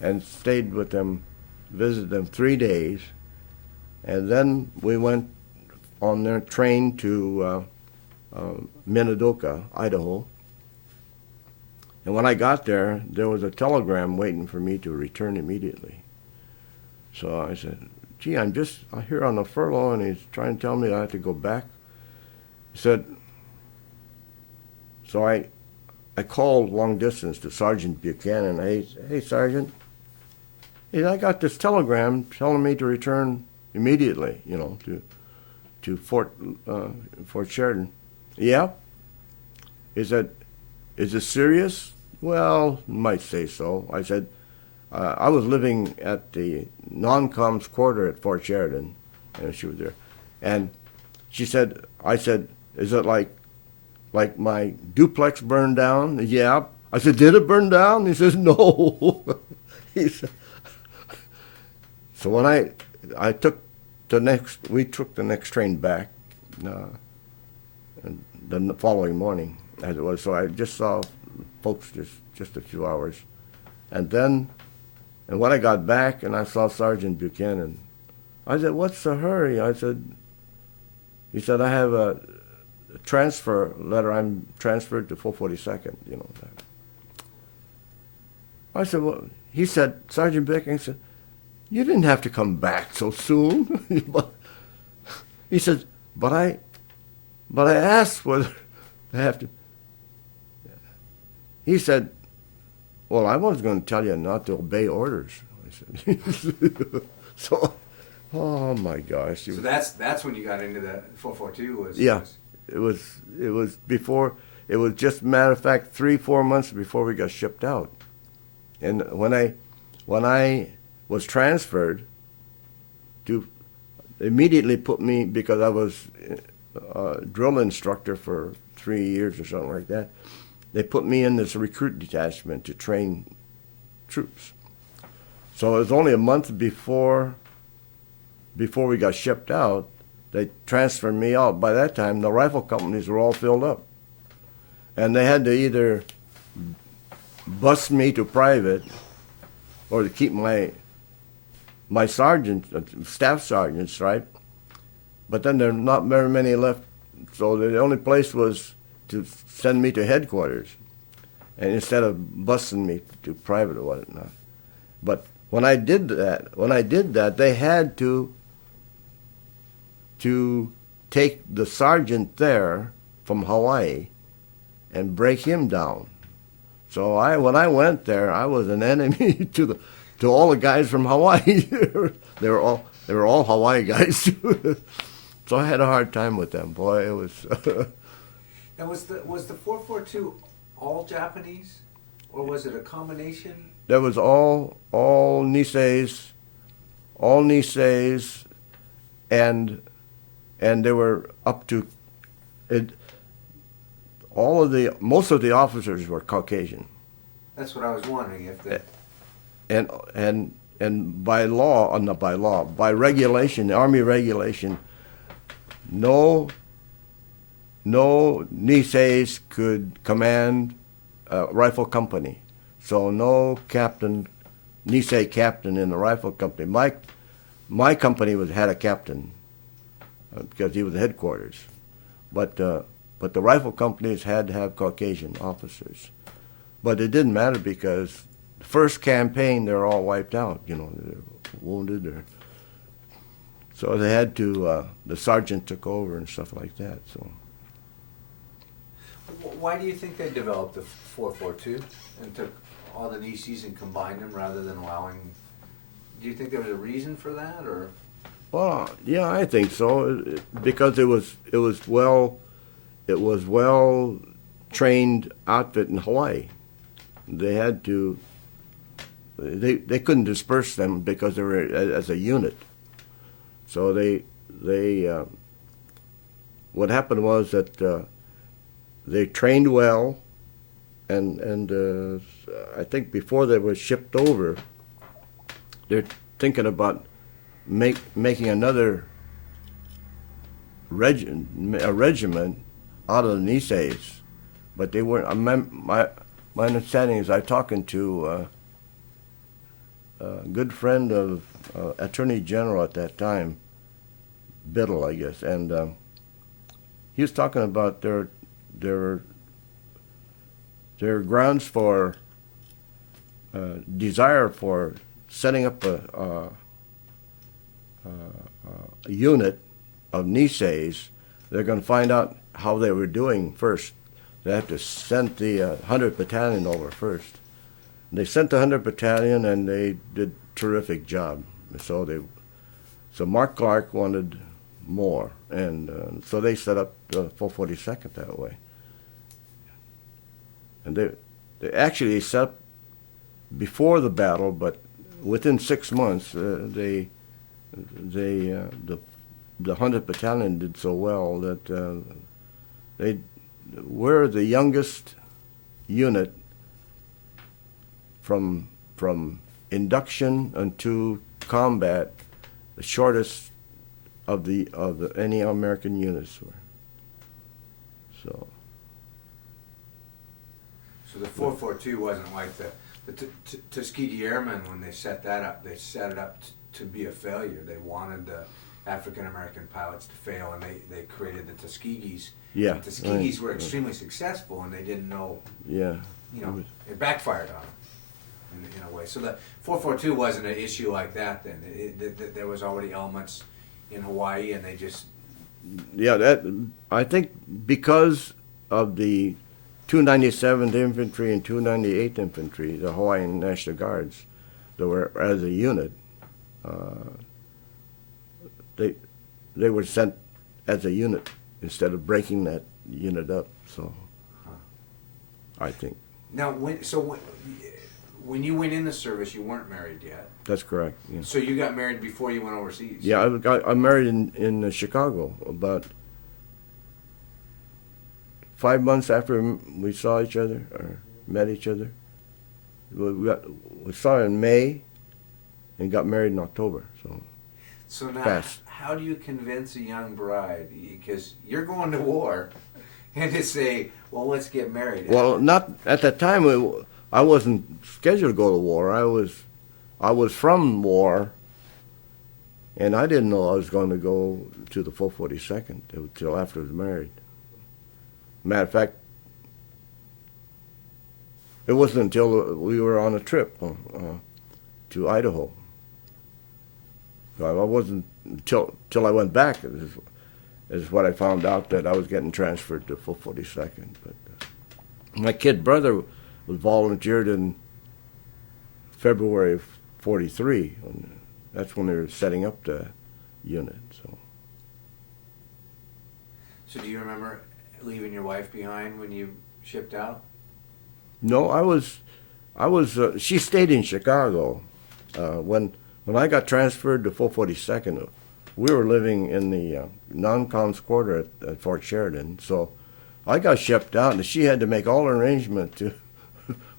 and stayed with them, visited them 3 days, and then we went on their train to Minidoka, Idaho. And when I got there, there was a telegram waiting for me to return immediately. So I said, "Gee, I'm just here on the furlough, and he's trying to tell me I have to go back." He said, so I called long distance to Sergeant Buchanan. Hey, Sergeant, I got this telegram telling me to return immediately, to Fort Sheridan. "Yeah." He said, "Is this serious?" "Well, might say so." I said, I was living at the non-coms quarter at Fort Sheridan, and she was there. And I said, "Is it like my duplex burned down?" "Yeah." I said, "Did it burn down?" He says, "No." He said, so when we took the next train back, and the following morning, as it was. So I just saw folks just a few hours, and when I got back and I saw Sergeant Buchanan, I said, "What's the hurry?" He said, "I have a transfer letter. I'm transferred to 442nd, that." I said, "Well," he said, Sergeant Buchanan said, "You didn't have to come back so soon." He said, but I asked whether I have to. He said, Well, I was going to tell you not to obey orders. I said. So, oh my gosh. So that's when you got into the 442 was. Yeah, it was before. It was just, matter of fact, 3-4 months before we got shipped out. And when I was transferred, to immediately put me, because I was a drill instructor for 3 years or something like that. They put me in this recruit detachment to train troops. So it was only a month before we got shipped out, they transferred me out. By that time, the rifle companies were all filled up. And they had to either bust me to private or to keep my sergeants, staff sergeants, right? But then there are not very many left, so the only place was to send me to headquarters, and instead of busing me to private or whatnot. But when I did that, they had to take the sergeant there from Hawaii and break him down. So when I went there, I was an enemy to all the guys from Hawaii. They were all Hawaii guys. So I had a hard time with them. Boy, it was. And was the 442 all Japanese, or was it a combination? There was all Niseis, and they were up to it. Most of the officers were Caucasian. That's what I was wondering if they. And by regulation, the Army regulation, no Niseis could command a rifle company. So no Nisei captain in the rifle company. My company had a captain because he was the headquarters, but the rifle companies had to have Caucasian officers. But it didn't matter because the first campaign they're all wiped out. They're wounded so they had to. The sergeant took over and stuff like that. So. Why do you think they developed the 442 and took all the Niseis and combined them rather than allowing? Do you think there was a reason for that, or? Well, yeah, I think so. Because it was well trained outfit in Hawaii. They had to. They couldn't disperse them because they were as a unit. So they what happened was that they trained well, and I think before they were shipped over, they're thinking about making another regiment out of the Niseis, but they weren't. My understanding is I'm talking to a good friend of Attorney General at that time, Biddle, I guess, and he was talking about their grounds for desire for setting up a unit of Niseis. They're going to find out how they were doing first. They have to send the 100th Battalion over first. They sent the 100th Battalion, and they did a terrific job. So Mark Clark wanted more, and so they set up the 442nd that way. And they actually set up before the battle, but within 6 months, the 100th Battalion did so well that they were the youngest unit from induction unto combat, the shortest of any American units were. So the 442 wasn't like the Tuskegee Airmen when they set that up. They set it up to be a failure. They wanted the African American pilots to fail, and they created the Tuskegees. Yeah, the Tuskegees were extremely successful, and they didn't know. Yeah, it backfired on them in a way. So the 442 wasn't an issue like that then. There was already elements in Hawaii, and they just. Yeah, I think because of the 297th Infantry and 298th Infantry, the Hawaiian National Guards, that were as a unit. They were sent as a unit instead of breaking that unit up. So, I think Now, when you went in the service, you weren't married yet. that's correct. Yeah, So you got married before you went overseas. yeah, I married in Chicago about 5 months after we saw each other or met each other. We saw in May and got married in October. So now, Fast. how do you convince a young bride? Because you're going to war, and to say, "Well, let's get married." Well, not at that time. I wasn't scheduled to go to war. I was from war, and I didn't know I was going to go to the 442nd until after I was married. Matter of fact, it wasn't until we were on a trip to Idaho. So I wasn't till I went back is what I found out that I was getting transferred to 442nd. But my kid brother was volunteered in February of '43. That's when they were setting up the unit. So do you remember leaving your wife behind when you shipped out? No, I was. She stayed in Chicago. When I got transferred to 442nd, we were living in the non-com's quarter at Fort Sheridan. So I got shipped out, and she had to make all arrangements to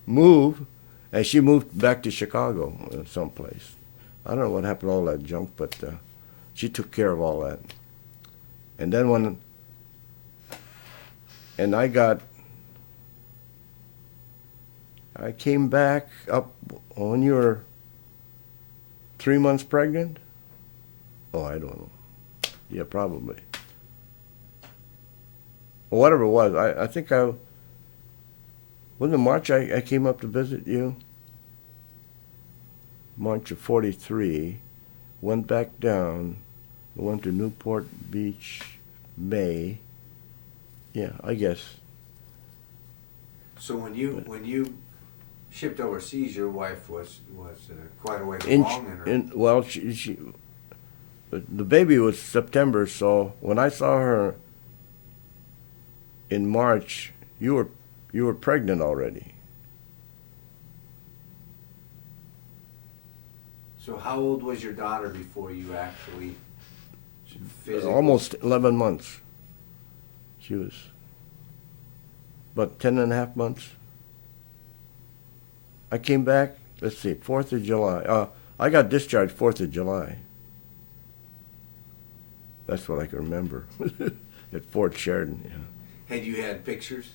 move, and she moved back to Chicago someplace. I don't know what happened to all that junk, but she took care of all that. And then I came back up when you were 3 months pregnant? Oh, I don't know. Yeah, probably. Well, whatever it was, I think wasn't it March I came up to visit you? March of '43, went back down, went to Newport Beach, May. Yeah, I guess. So when you shipped overseas, your wife was quite a way along. Well, she the baby was September, so when I saw her in March, you were pregnant already. So how old was your daughter before you actually physically? Almost 11 months. She was about 10 and a half months. I came back, let's see, 4th of July. I got discharged 4th of July. That's what I can remember at Fort Sheridan. Yeah. Had you had pictures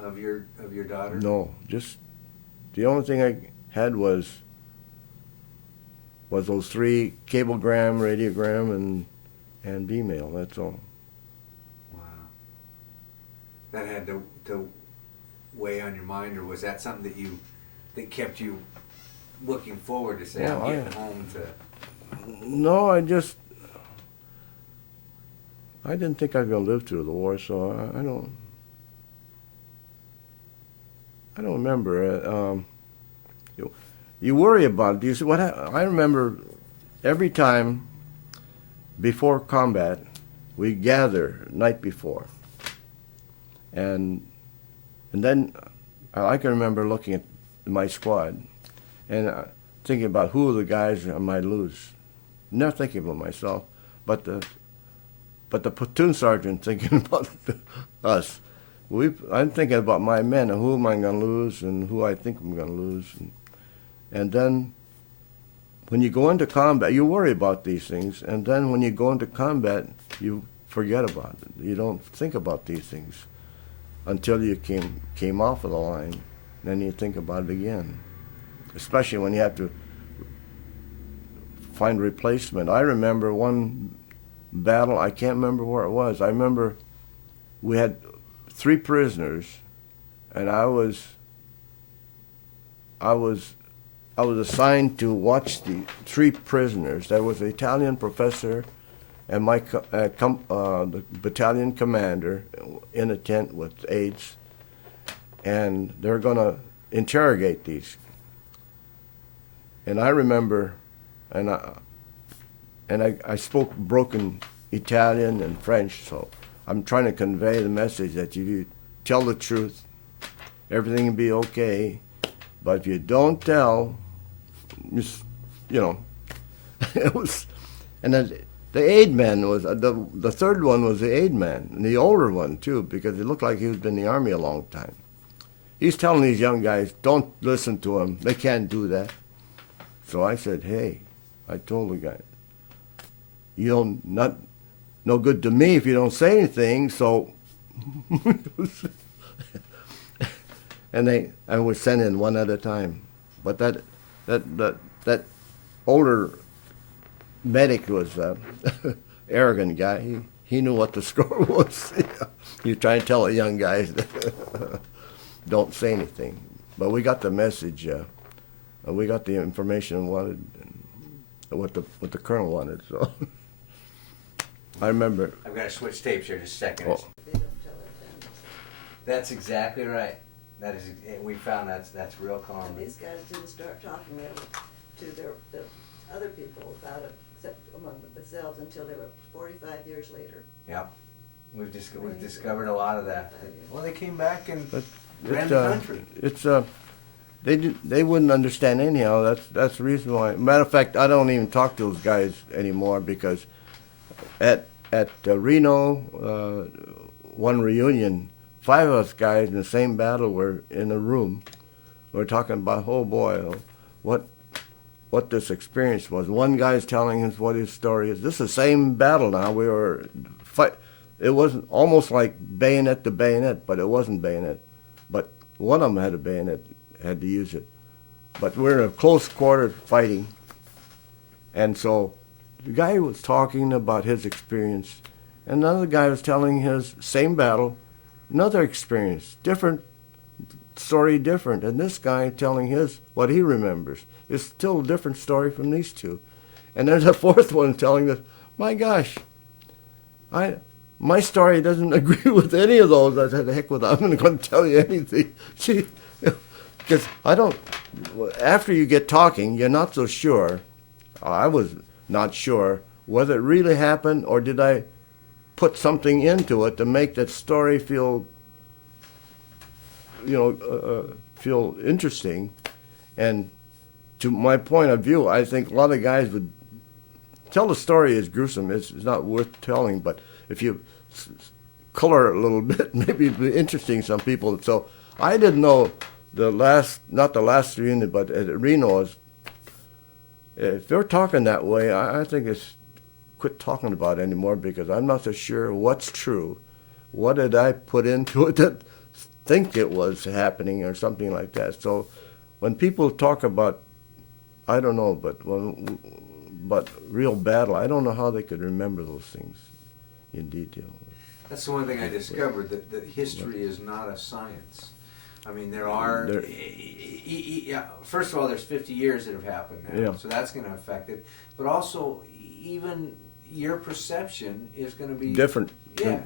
of your daughter? No, just the only thing I had was those 3 cablegram, radiogram, and B-mail. That's all. Wow. That had to weigh on your mind, or was that something that kept you looking forward to say, I'm getting home to? No, I didn't think I was going to live through the war, so I don't remember. You worry about it. You see, I remember every time before combat, we gather night before, and then I can remember looking at my squad and thinking about who are the guys I might lose. Not thinking about myself, but the platoon sergeant thinking about us. I'm thinking about my men and who am I going to lose and who I think I'm going to lose. And then when you go into combat, you worry about these things. And then when you go into combat, you forget about it. You don't think about these things until you came off of the line. Then you think about it again, especially when you have to find replacement. I remember one battle, I can't remember where it was. I remember we had 3 prisoners, and I was assigned to watch the 3 prisoners. There was an Italian professor and the battalion commander in a tent with aides. and they're going to interrogate these. And I remember, and I spoke broken Italian and French, so I'm trying to convey the message that you tell the truth, everything will be okay, but if you don't tell, just, it was, and then the aid man was, the third one was the aid man, and the older one too, because it looked like he was been in the army a long time. He's telling these young guys, don't listen to him, they can't do that. So I said, hey, I told the guy, you don't, not no good to me if you don't say anything, so, and I would send in one at a time. But that older medic was an arrogant guy. He knew what the score was. You try and tell the young guys, don't say anything. But we got the message. We got the information we wanted, and what the colonel wanted. So I remember. I've got to switch tapes here just a second. Oh. They don't tell their families. That's exactly right. That is, we found that's real And common. these guys didn't start talking to the other people about it, except among themselves, until they were 45 years later. Yeah, we've discovered a lot of that. Well, they came back and But ran the country. They wouldn't understand anyhow. That's the reason why. Matter of fact, I don't even talk to those guys anymore because at Reno, one reunion, 5 of us guys in the same battle were in a room. We're talking about, oh boy, what this experience was. One guy's telling us what his story is. This is the same battle now. We were fight. It wasn't almost like bayonet to bayonet, but it wasn't bayonet. But one of them had a bayonet, had to use it. But we're in a close quarter fighting. And so the guy was talking about his experience, and another guy was telling his same battle, another experience, different story, different. And this guy telling his, what he remembers. It's still a different story from these two. And there's a fourth one telling us, my gosh, my story doesn't agree with any of those. I said, heck with it, I'm not going to tell you anything. Because after you get talking, you're not so sure. I was not sure whether it really happened or did I put something into it to make that story feel, feel interesting. And to my point of view, I think a lot of guys would tell the story is gruesome. It's not worth telling, but if you color it a little bit, maybe it'd be interesting to some people. So I didn't know not the last reunion, but at Reno, if they're talking that way, I think it's quit talking about it anymore because I'm not so sure what's true. What did I put into it that think it was happening or something like that? So when people talk about, I don't know, but real battle, I don't know how they could remember those things in detail. That's the one thing I discovered, that history is not a science. I mean, there are, first of all, there's 50 years that have happened now, so that's going to affect it. But also, even your perception is going to be different. Yeah.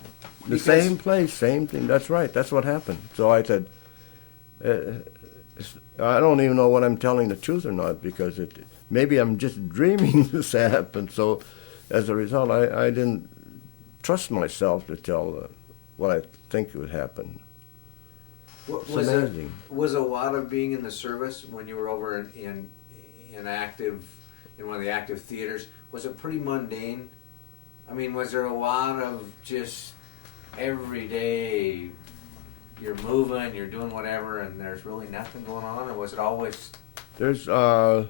The same place, same thing. That's right. That's what happened. So I said, I don't even know what I'm telling the truth or not because maybe I'm just dreaming this happened. So as a result, I didn't trust myself to tell what I think would happen. Was a lot of being in the service when you were over in one of the active theaters, was it pretty mundane? I mean, was there a lot of just every day you're moving, you're doing whatever, and there's really nothing going on, or was it always? There's no.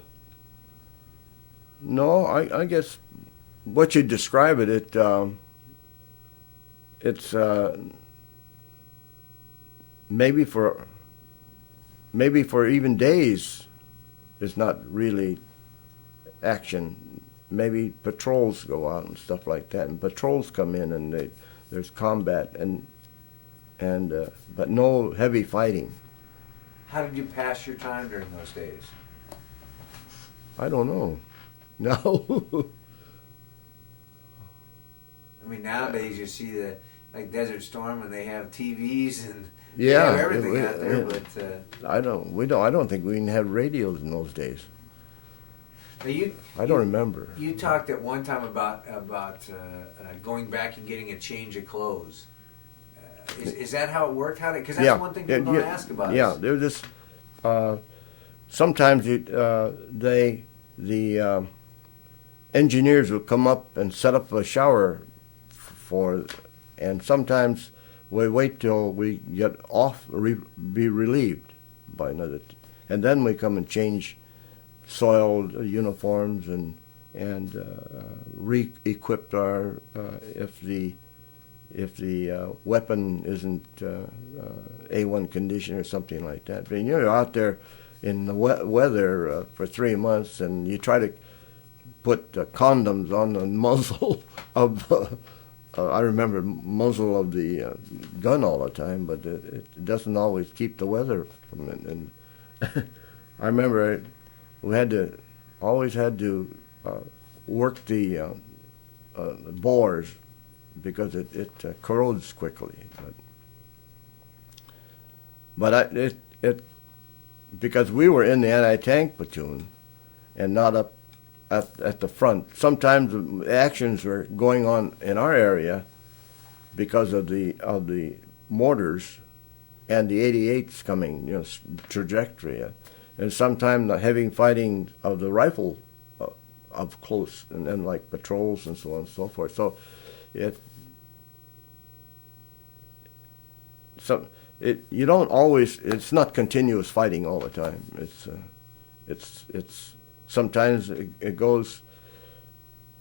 I guess what you describe it's maybe for even days, it's not really action. Maybe patrols go out and stuff like that, and patrols come in and there's combat but no heavy fighting. How did you pass your time during those days? I don't know. No. I mean, nowadays you see like Desert Storm, and they have TVs and They Yeah, have everything we- out there, yeah. but I don't think we even had radios in those days. now I don't remember. You talked at one time about going back and getting a change of clothes. Is that how it worked? Because that's one thing people don't ask about. Yeah, there's this. Sometimes the engineers would come up and set up a shower and sometimes we wait till we get off, be relieved by another, and then we come and change soiled uniforms and re-equipped our if the weapon isn't A1 condition or something like that. But you're out there in the weather for 3 months, and you try to put condoms on the muzzle of. I remember muzzle of the gun all the time, but it doesn't always keep the weather from it. And I remember we always had to work the bores because it corrodes quickly. But because we were in the anti-tank platoon and not up at the front, sometimes actions were going on in our area because of the mortars and the 88s coming, trajectory, and sometimes the heavy fighting of the rifle up close, and then like patrols and so on and so forth. So you don't always. It's not continuous fighting all the time. It's sometimes it goes.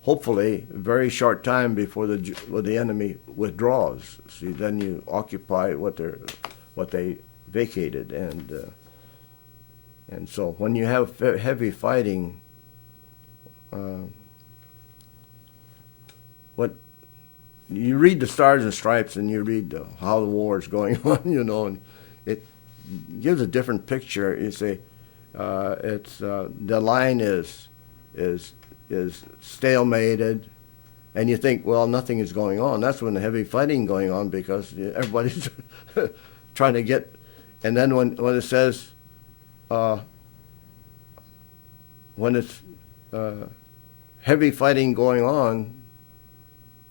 Hopefully, a very short time before the enemy withdraws. See, then you occupy what they vacated, and so when you have heavy fighting, what you read the Stars and Stripes and you read how the war is going on, and it gives a different picture. You say the line is stalemated, and you think, well, nothing is going on. That's when the heavy fighting going on because everybody's trying to get. And then when it says when it's heavy fighting going on,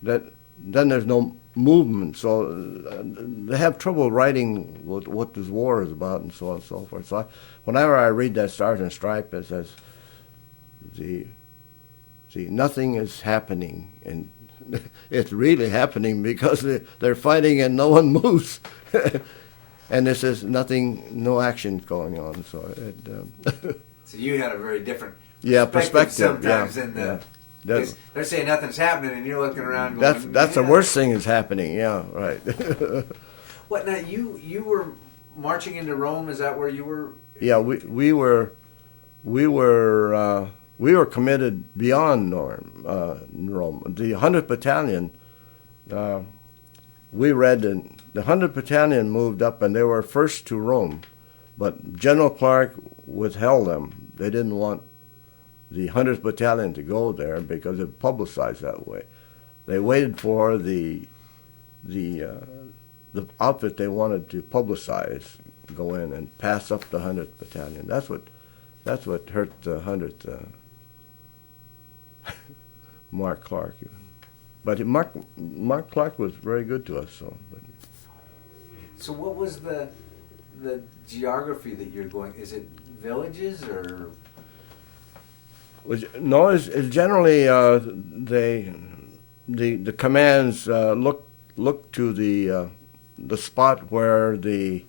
then there's no movement. So they have trouble writing what this war is about and so on and so forth. So whenever I read that Stars and Stripes, it says nothing is happening, and it's really happening because they're fighting and no one moves. And this is nothing, no action going on. So so you had a very different perspective sometimes. Yeah. They're saying nothing's happening, and you're looking around going, that's the worst thing is happening. Yeah, right. What now? You were marching into Rome. Is that where you were? Yeah, we were committed beyond Rome. The 100th Battalion. We read the 100th Battalion moved up, and they were first to Rome, but General Clark withheld them. They didn't want the 100th Battalion to go there because it publicized that way. They waited for the outfit they wanted to publicize go in and pass up the 100th Battalion. That's what hurt the 100th Mark Clark. But Mark Clark was very good to us. So what was the geography that you're going? Is it villages or? No, it's generally the commands look to the spot where the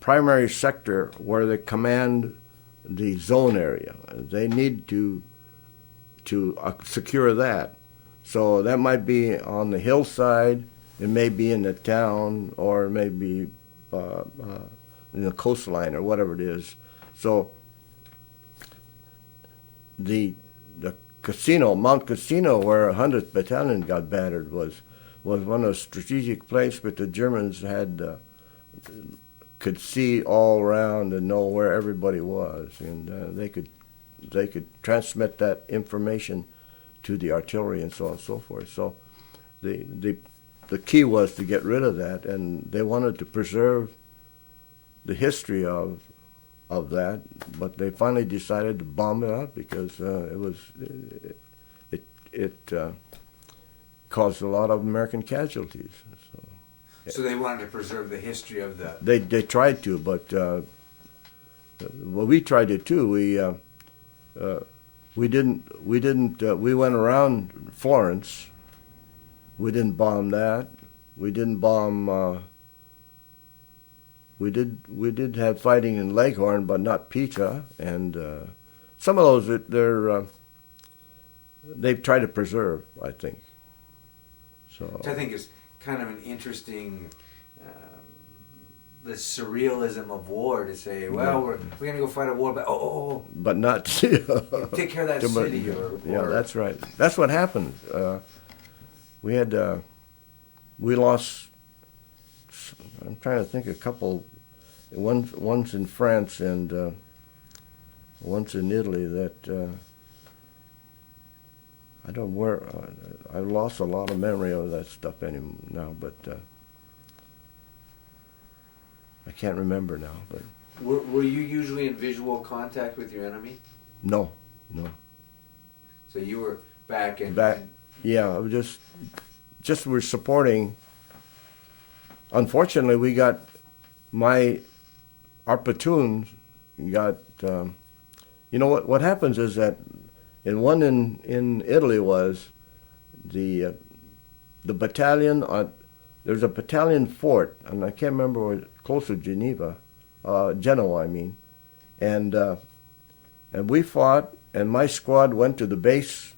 primary sector where they command the zone area. They need to secure that. So that might be on the hillside, it may be in the town, or it may be in the coastline or whatever it is. So the casino, Mount Casino, where 100th Battalion got battered, was one of the strategic places, but the Germans could see all around and know where everybody was, and they could transmit that information to the artillery and so on and so forth. So the key was to get rid of that, and they wanted to preserve the history of that, but they finally decided to bomb it out because it caused a lot of American casualties. So they wanted to preserve the history of the. They tried to, but well, we tried it too. We didn't. We went around Florence. We didn't bomb that. We didn't bomb. We did have fighting in Leghorn, but not Pisa, and some of those they've tried to preserve, I think. Which I think is kind of an interesting, the surrealism of war, to say, well, we're going to go fight a war, but but not take care of that city. Yeah, that's right. That's what happened. We lost. I'm trying to think a couple. One's in France and one's in Italy. That I don't where. I lost a lot of memory of that stuff now, but I can't remember now. But were you usually in visual contact with your enemy? No. So you were back in. Yeah, I was just we're supporting. Unfortunately, we got our platoon got. You know what happens is that in Italy was the battalion on. There's a battalion fort, and I can't remember where, close to Genoa, I mean, and we fought, and my squad went to the base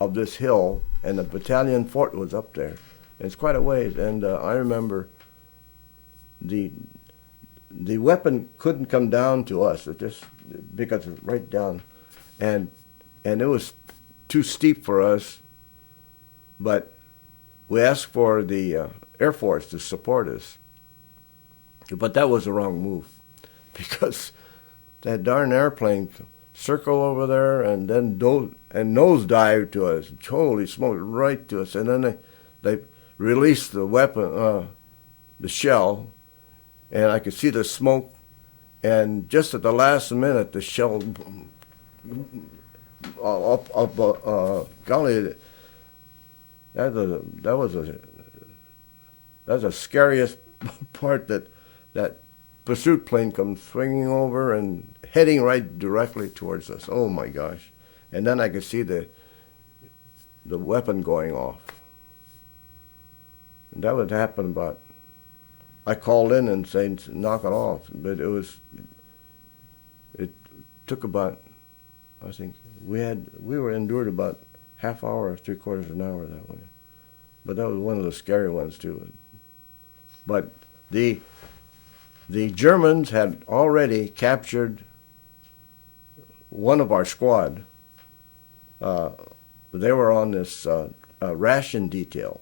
of this hill, and the battalion fort was up there. And it's quite a ways, and I remember the weapon couldn't come down to us, it just because it's right down, and it was too steep for us, but we asked for the Air Force to support us, but that was the wrong move, because that darn airplane circled over there and then nosedived to us, holy smoke, right to us, and then they released the weapon, the shell, and I could see the smoke, and just at the last minute, the shell golly, that was the scariest part, that pursuit plane comes swinging over and heading right directly towards us. Oh my gosh. And then I could see the weapon going off. And that would happen about, I called in and said, knock it off. But it took about, I think, we were endured about half hour, 3/4 an hour that way. But that was one of the scary ones too. But the Germans had already captured one of our squad. They were on this ration detail.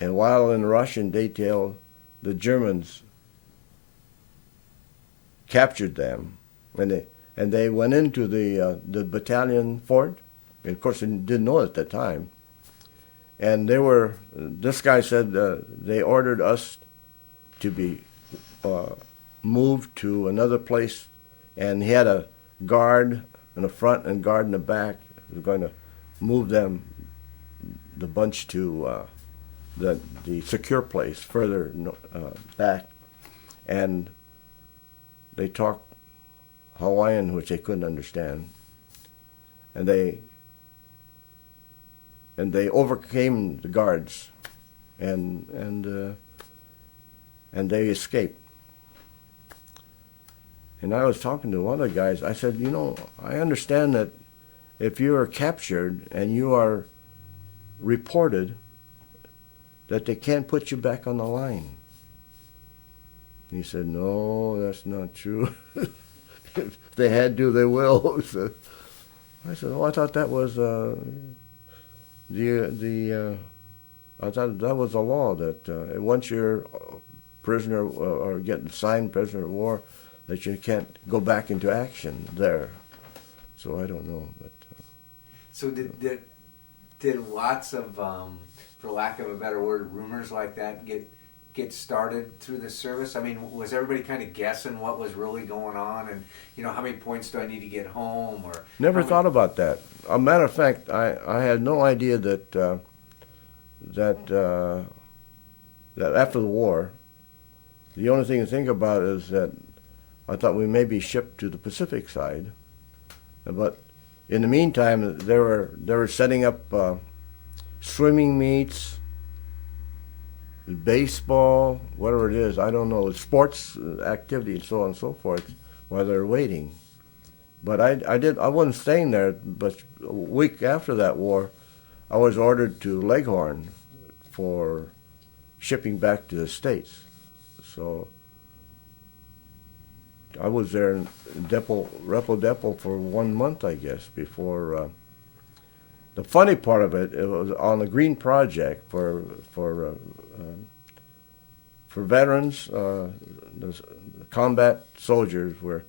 And while in the ration detail, the Germans captured them, and they went into the battalion fort. And of course, they didn't know it at the time. And this guy said they ordered us to be moved to another place, and he had a guard in the front and guard in the back. He was going to move them, the bunch, to the secure place further back. And they talked Hawaiian, which they couldn't understand. And they overcame the guards, and they escaped. And I was talking to one of the guys. I said, I understand that if you are captured and you are reported, that they can't put you back on the line. And he said, no, that's not true. If they had to, they will. So I said, I thought that was I thought that was a law that once you're prisoner or get signed prisoner of war, that you can't go back into action there. So I don't know, but. So did lots of for lack of a better word, rumors like that get started through the service? I mean, was everybody kind of guessing what was really going on, and how many points do I need to get home, or Never thought about that. A matter of fact, I had no idea that that after the war, the only thing to think about is that I thought we may be shipped to the Pacific side, but in the meantime, they were setting up swimming meets, baseball, whatever it is, I don't know, sports activity, and so on and so forth, while they're waiting. But I wasn't staying there. But a week after that war, I was ordered to Leghorn for shipping back to the States. So I was there in Repo Depot for 1 month, I guess, before. The funny part of it was on the Green Project for veterans. The combat soldiers were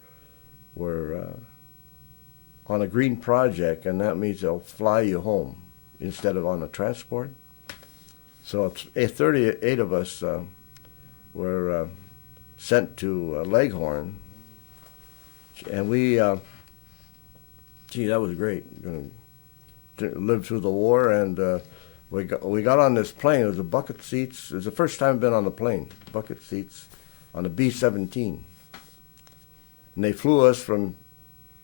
on a Green Project, and that means they'll fly you home instead of on a transport. So 38 of us were sent to Leghorn, and we, that was great. Lived through the war, and we got on this plane. It was a bucket seats. It was the first time I've been on a plane, bucket seats, on a B-17. And they flew us from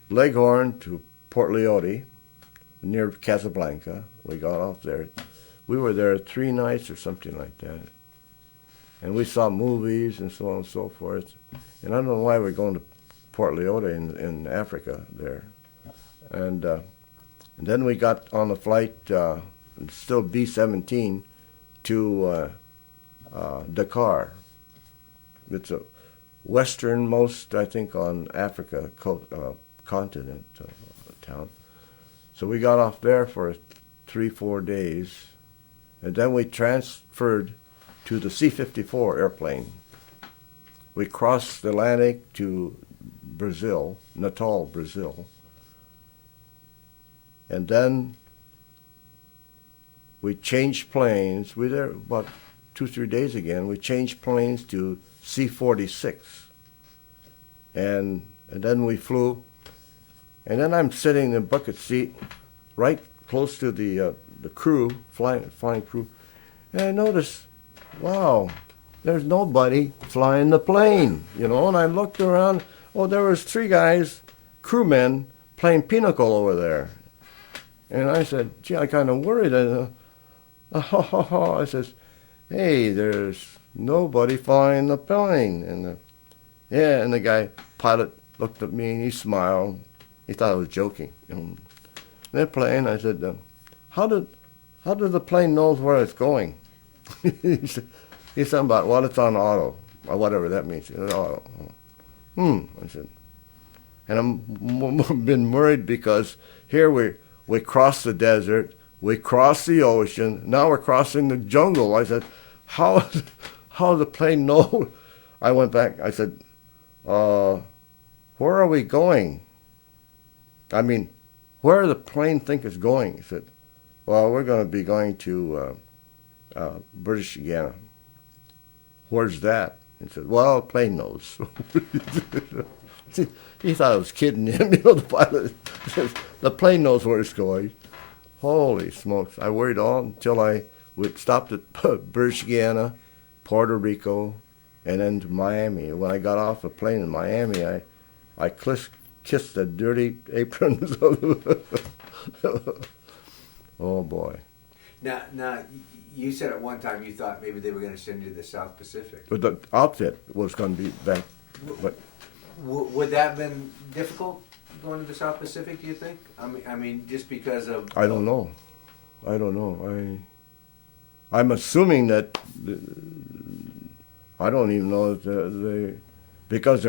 Leghorn to Port Leote, near Casablanca. We got off there. We were there 3 nights or something like that. And we saw movies and so on and so forth. And I don't know why we're going to Port Leote in Africa there. And then we got on the flight, still B-17, to Dakar. It's a westernmost, I think, on Africa continent town. So we got off there for 3-4 days, and then we transferred to the C-54 airplane. We crossed the Atlantic to Brazil, Natal, Brazil. And then we changed planes. We were there about 2-3 days again. We changed planes to C-46. And then we flew. And then I'm sitting in the bucket seat right close to the crew, flying crew. And I noticed, wow, there's nobody flying the plane, And I looked around. Oh, there was 3 guys, crewmen, playing pinochle over there. And I said, gee, I kind of worried. I says, hey, there's nobody flying the plane. And and the guy, pilot, looked at me and he smiled. He thought I was joking. They're playing. I said, how did the plane know where it's going? He said something about, well, it's on auto, or whatever that means. Auto. I said, and I'm been worried because here we crossed the desert, we crossed the ocean, now we're crossing the jungle. I said, how does the plane know? I went back, I said, where are we going? I mean, where does the plane think it's going? He said, well, we're going to be going to British Guiana. Where's that? He said, well, the plane knows. He thought I was kidding him, the pilot. The plane knows where it's going. Holy smokes. I worried all until we stopped at British Guiana, Puerto Rico, and then to Miami. When I got off the plane in Miami, I kissed the dirty aprons. Oh, boy. Now, you said at one time you thought maybe they were going to send you to the South Pacific. But the outfit was going to be back. But would that have been difficult going to the South Pacific, do you think? I mean, just because of... I don't know. I'm assuming that... I don't even know if because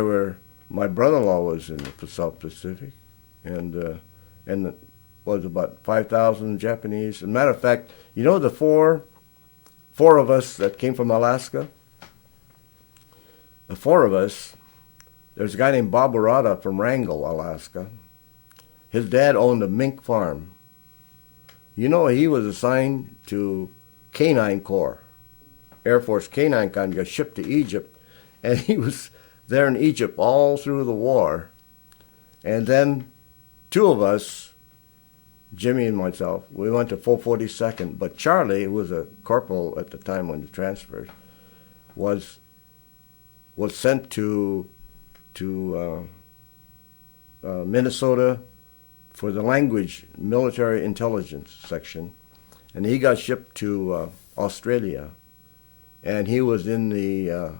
my brother-in-law was in the South Pacific, and it was about 5,000 Japanese. As a matter of fact, the four of us that came from Alaska, the 4 of us, there's a guy named Bob Arata from Wrangell, Alaska. His dad owned a mink farm. He was assigned to Canine Corps, Air Force Canine Corps, got shipped to Egypt, and he was there in Egypt all through the war. And then two of us, Jimmy and myself, we went to full 42nd, but Charlie, who was a corporal at the time when he transferred, was sent to Minnesota for the language military intelligence section, and he got shipped to Australia, and he was in the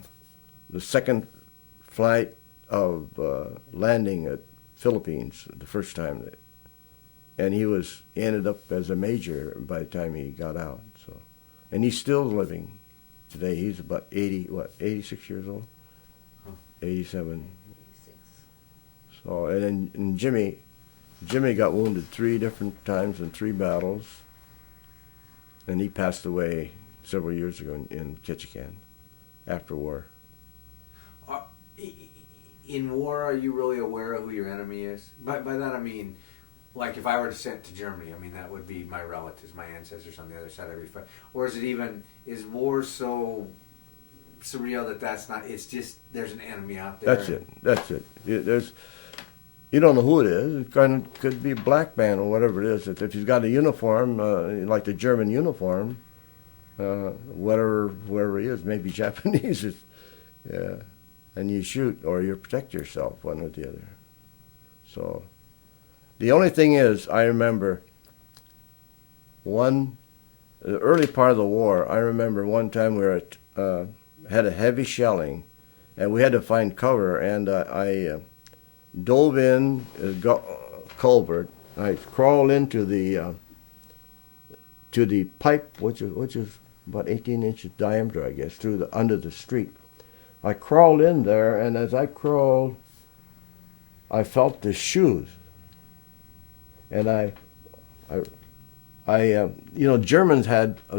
second flight of landing at Philippines the first time, and he ended up as a major by the time he got out. So, and he's still living today. He's about 86 years old, 87. So, and Jimmy got wounded 3 different times in 3 battles, and he passed away several years ago in Ketchikan after war. In war, are you really aware of who your enemy is? By that I mean, like if I were to send to Germany, I mean that would be my relatives, my ancestors on the other side of every fight. Or is war so surreal that that's not? It's just there's an enemy out there. That's it. You don't know who it is. It could be a black man or whatever it is. If he's got a uniform, like the German uniform, wherever he is, maybe Japanese. Yeah. And you shoot or you protect yourself, one or the other. So the only thing is, I remember the early part of the war, I remember one time we had a heavy shelling, and we had to find cover, and I dove in a culvert. I crawled into the pipe, which is about 18 inches diameter, I guess, under the street. I crawled in there, and as I crawled, I felt the shoes, and Germans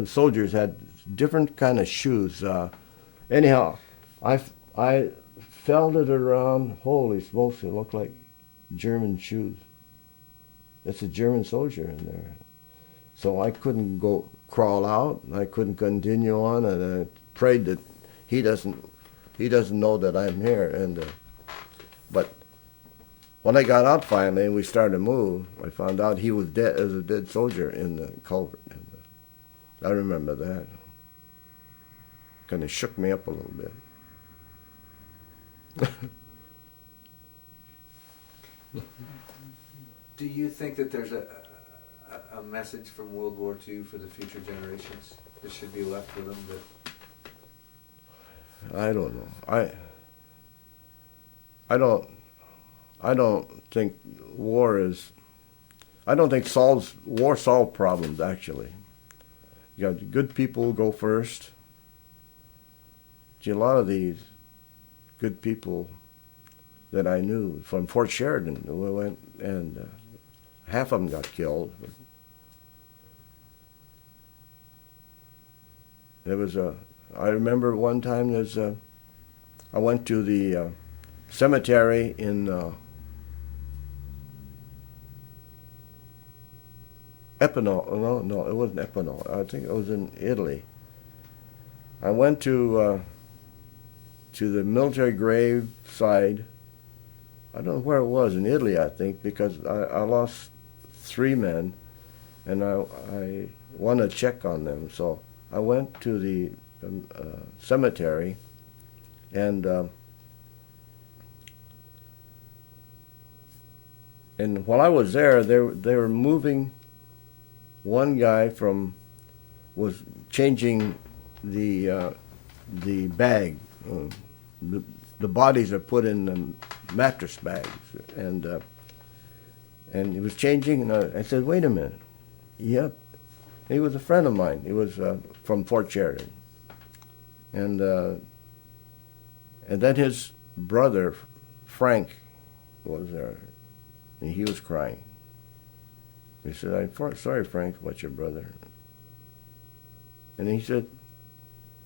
soldiers had different kind of shoes. Anyhow, I felt it around. Holy smokes! It looked like German shoes. That's a German soldier in there. So I couldn't crawl out. I couldn't continue on, and I prayed that he doesn't know that I'm here. But when I got out finally and we started to move, I found out he was dead, as a dead soldier in the culvert. And I remember that. Kind of shook me up a little bit. Do you think that there's a message from World War II for the future generations that should be left with them? I don't know. I don't think war solves problems, actually. You got good people go first. See, a lot of these good people that I knew from Fort Sheridan, we went, and half of them got killed. I remember one time I went to the cemetery in Epinal. No, it wasn't Epinal. I think it was in Italy. I went to the military grave side. I don't know where it was, in Italy, I think, because I lost 3 men, and I wanted to check on them. So I went to the cemetery, and while I was there, they were moving. One guy was changing the bag. The bodies are put in the mattress bags, and he was changing. And I said, "Wait a minute." Yep, he was a friend of mine. He was from Fort Sheridan, and then his brother Frank was there, and he was crying. He said, "I'm sorry, Frank, about your brother." And he said,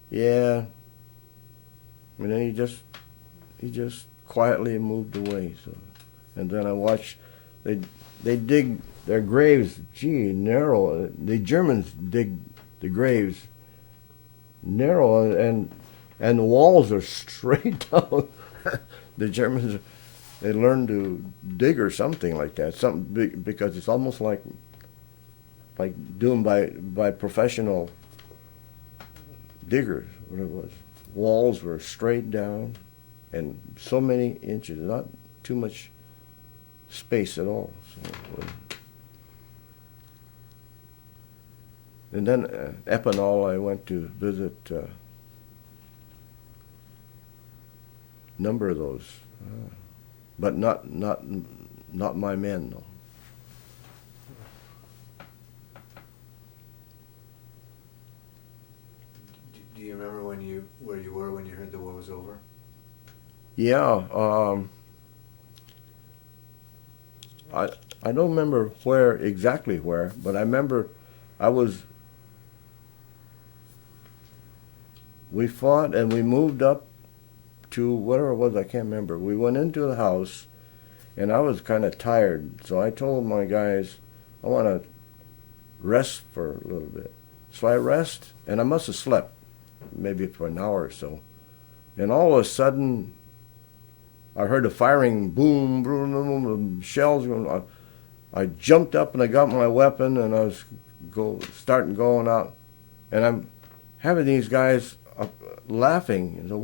"Yeah." And then he just quietly moved away. So, and then I watched they dig their graves. Gee, narrow. The Germans dig the graves narrow, and the walls are straight down. The Germans, they learned to dig or something like that. Something big, because it's almost like doing by professional diggers. What it was, walls were straight down, and so many inches, not too much space at all. So, and then Epinal, I went to visit a number of those, but not my men, though. Do you remember where you were when you heard the war was over? Yeah, I don't remember exactly where, but I remember we fought and we moved up to whatever it was, I can't remember. We went into the house, and I was kind of tired, so I told my guys, I want to rest for a little bit. So I rest, and I must have slept maybe for an hour or so. And all of a sudden, I heard a firing, boom, boom, boom, boom, shells going. I jumped up and I got my weapon, and I was starting going out, and I'm having these guys laughing. You know,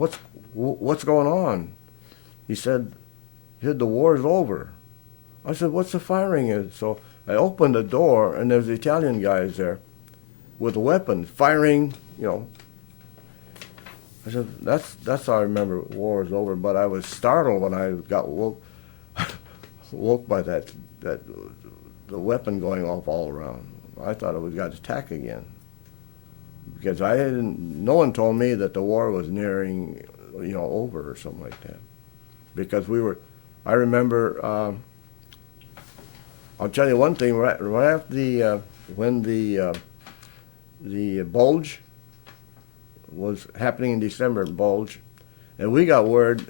what's going on? He said the war's over. I said, what's the firing? So I opened the door, and there's Italian guys there with weapons firing. You know. I said, that's how I remember war was over. But I was startled when I got woke by the weapon going off all around. I thought it was got attacked again, because no one told me that the war was nearing, over or something like that. Because I remember, I'll tell you one thing, right after when the bulge was happening in December, bulge, and we got word,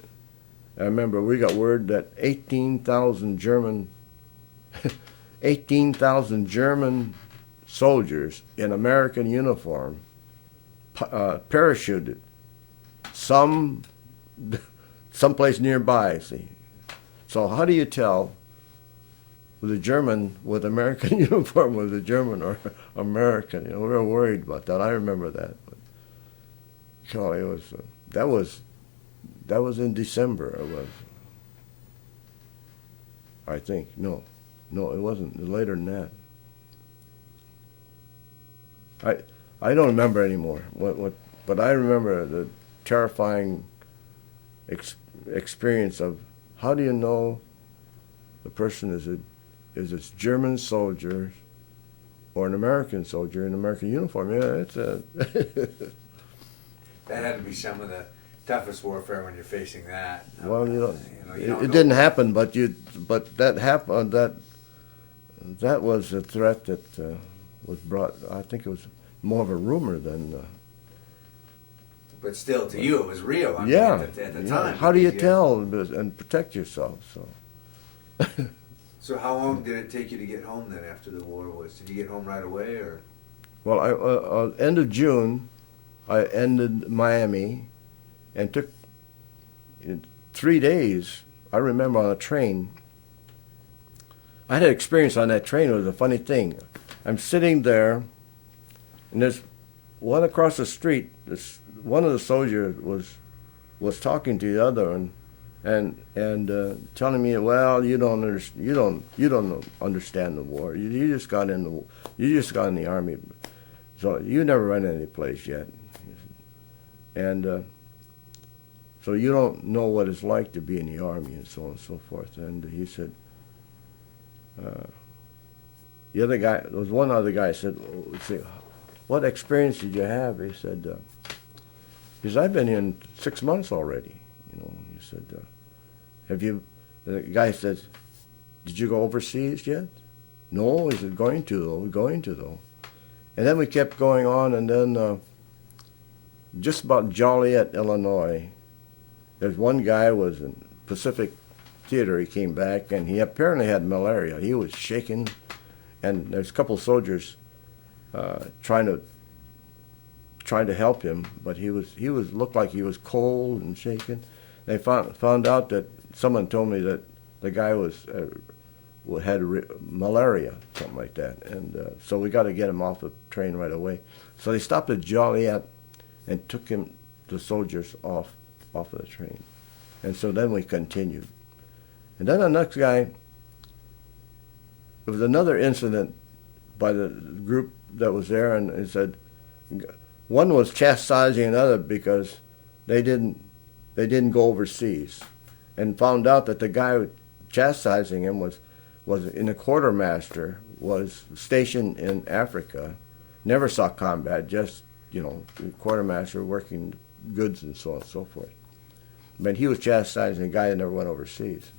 I remember we got word that 18,000 German soldiers in American uniform parachuted someplace nearby, see. So how do you tell with a German with American uniform was a German or American? We were worried about that. I remember that. But, it was that was in December. It was, I think. No, it wasn't. Later than that. I don't remember anymore. But I remember the terrifying experience of how do you know the person is a German soldier or an American soldier in an American uniform? Yeah, it's a. That had to be some of the toughest warfare when you're facing that. Well, it didn't happen, but that happened. That was a threat that was brought. I think it was more of a rumor than. But still, to you, it was real. I Yeah. mean, at the time. How do you tell and protect yourself? So. So how long did it take you to get home then after the war was? Did you get home right away or? Well, end of June, I ended Miami, and took 3 days. I remember on a train. I had an experience on that train. It was a funny thing. I'm sitting there, and there's one across the street. One of the soldiers was talking to the other and telling me, well, you don't understand the war. You just got in the army, so you never run any place yet, and so you don't know what it's like to be in the army and so on and so forth. And he said, the other guy, there was one other guy said, what experience did you have? He said, because I've been in 6 months already. He said, have you? The guy says, did you go overseas yet? No. He said, going to though. And then we kept going on, and then just about Joliet, Illinois, there's one guy was in Pacific Theater. He came back, and he apparently had malaria. He was shaking, and there's a couple soldiers trying to tried to help him, but he was looked like he was cold and shaken. They found out that someone told me that the guy had malaria, something like that, and so we got to get him off the train right away. So they stopped at Joliet and took the soldiers off of the train, and so then we continued. And then the next guy, there was another incident by the group that was there, and it said one was chastising another because they didn't go overseas, and found out that the guy chastising him was in a quartermaster, was stationed in Africa, never saw combat, just quartermaster working goods and so on and so forth. But he was chastising a guy that never went overseas.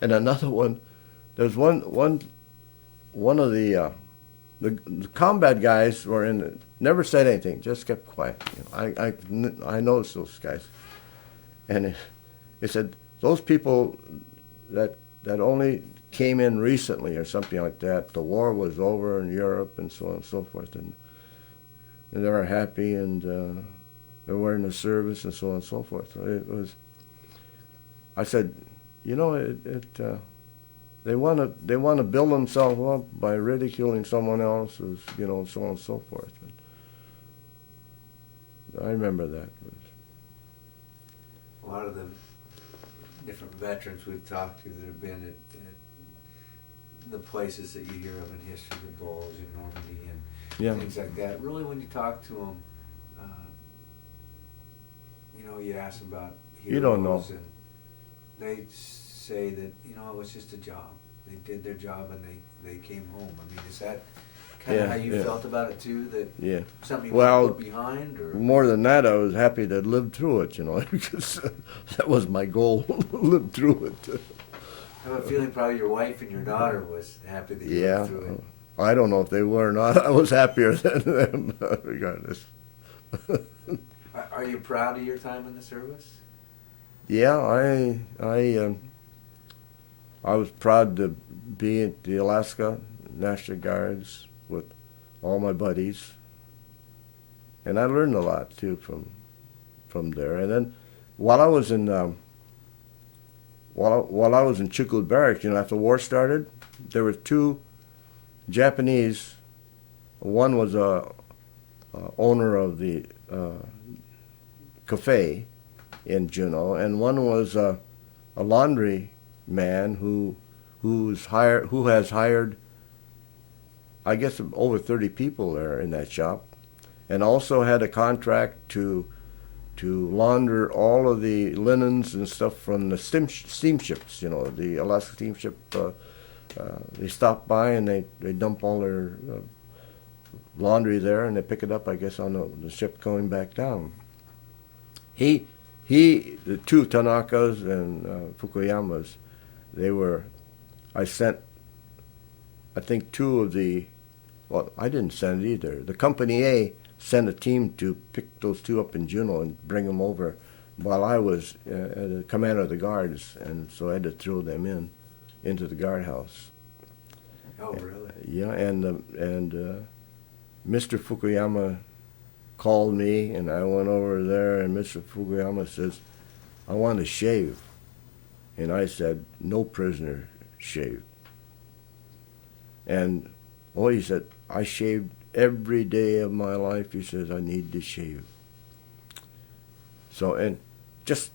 And another one, there's one of the combat guys were never said anything, just kept quiet. I noticed those guys, and it said those people that only came in recently or something like that. The war was over in Europe and so on and so forth, and they were happy and they were in the service and so on and so forth. So it was. I said, they want to build themselves up by ridiculing someone else, so on and so forth. I remember that. A lot of the different veterans we've talked to that have been at the places that you hear of in history, the Bulge and Normandy and things like that. Really, when you talk to them, you ask them about heroes, you don't know. And they say that it was just a job. They did their job and they came home. I mean, is that kind of how you felt about it too? That something you want to put behind, or more than that, I was happy to live through it. Because that was my goal, live through it. I have a feeling probably your wife and your daughter was happy that you lived through it. I don't know if they were or not. I was happier than them, regardless. Are you proud of your time in the service? Yeah, I was proud to be at the Alaska National Guards with all my buddies, and I learned a lot too from there. And then while I was in Chukwu Barracks, after the war started, there were two Japanese. One was a owner of the cafe in Juneau, and one was a laundry man who has hired, I guess, over 30 people there in that shop, and also had a contract to launder all of the linens and stuff from the steamships. The Alaska steamship. They stop by and they dump all their laundry there, and they pick it up, I guess, on the ship going back down. The two Tanakas and Fukuyamas, I sent, I think, two of I didn't send it either. The Company A sent a team to pick those two up in Juneau and bring them over while I was the commander of the guards, and so I had to throw them into the guardhouse. Oh, really? Yeah, and Mr. Fukuyama called me, and I went over there, and Mr. Fukuyama says, "I want to shave." And I said, "No prisoner shave." And he said, "I shaved every day of my life." He says, "I need to shave." So, and just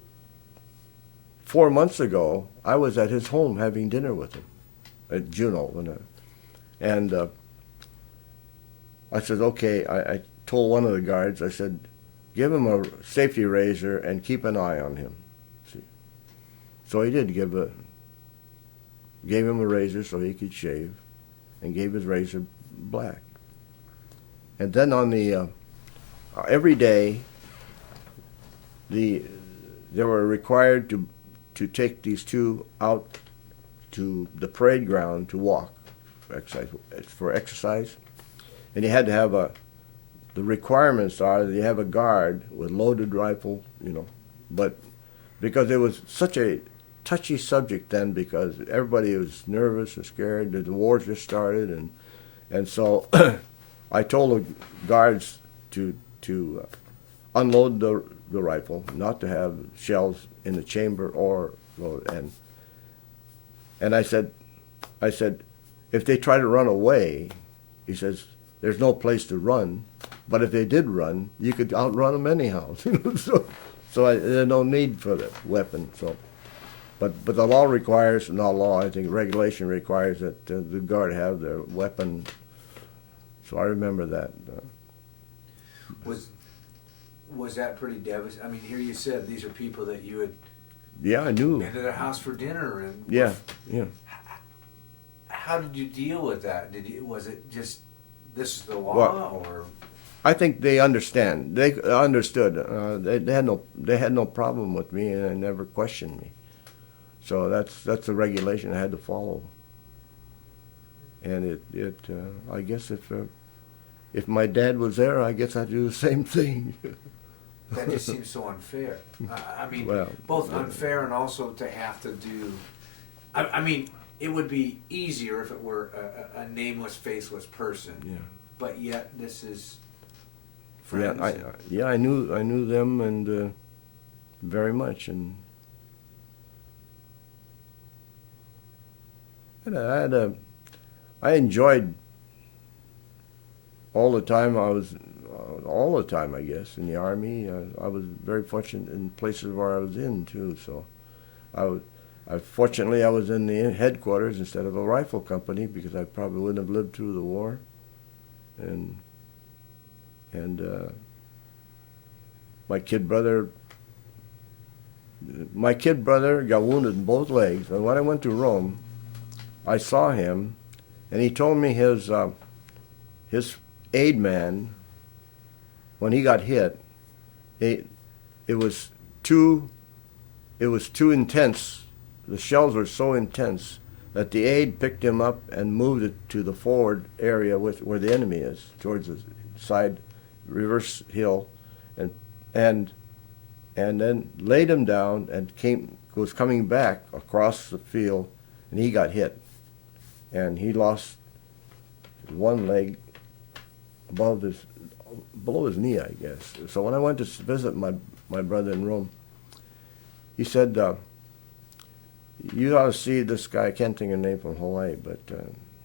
4 months ago, I was at his home having dinner with him at Juneau. And I said, okay, I told one of the guards, I said, give him a safety razor and keep an eye on him. See? So he did gave him a razor so he could shave, and gave his razor black. And then on the, every day, they were required to take these two out to the parade ground to walk for exercise. And you had to have the requirements are that you have a guard with loaded rifle, but because it was such a touchy subject then, because everybody was nervous and scared that the war just started, and so I told the guards to unload the rifle, not to have shells in the chamber or load. And I said, if they try to run away, he says, there's no place to run. But if they did run, you could outrun them anyhow. So there's no need for the weapon. So, but the law requires, not law, I think regulation requires that the guard have their weapon. So I remember that. Was that pretty devastating? I mean, here you said these are people that you had Yeah, I knew. been to their house for dinner, and Yeah. how did you deal with that? Was it just this is the law, Well, or I think they understand. They understood. They had no problem with me, and they never questioned me. So that's the regulation I had to follow. And I guess if my dad was there, I guess I'd do the same thing. that just seems so unfair? I mean, Well, both unfair and also to have to do. I mean, it would be easier if it were a nameless, faceless person. Yeah. But yet, this is friends. I knew them and very much, and I enjoyed all the time I guess, in the Army. I was very fortunate in places where I was in too. So, fortunately I was in the headquarters instead of a rifle company, because I probably wouldn't have lived through the war. And my kid brother got wounded in both legs. And when I went to Rome, I saw him, and he told me his aid man, when he got hit, it was too intense. The shells were so intense that the aide picked him up and moved it to the forward area where the enemy is, towards the side reverse hill, and then laid him down and was coming back across the field, and he got hit, and he lost one leg below his knee, I guess. So when I went to visit my brother in Rome, he said, you ought to see this guy. I can't think of his name, from Hawaii, but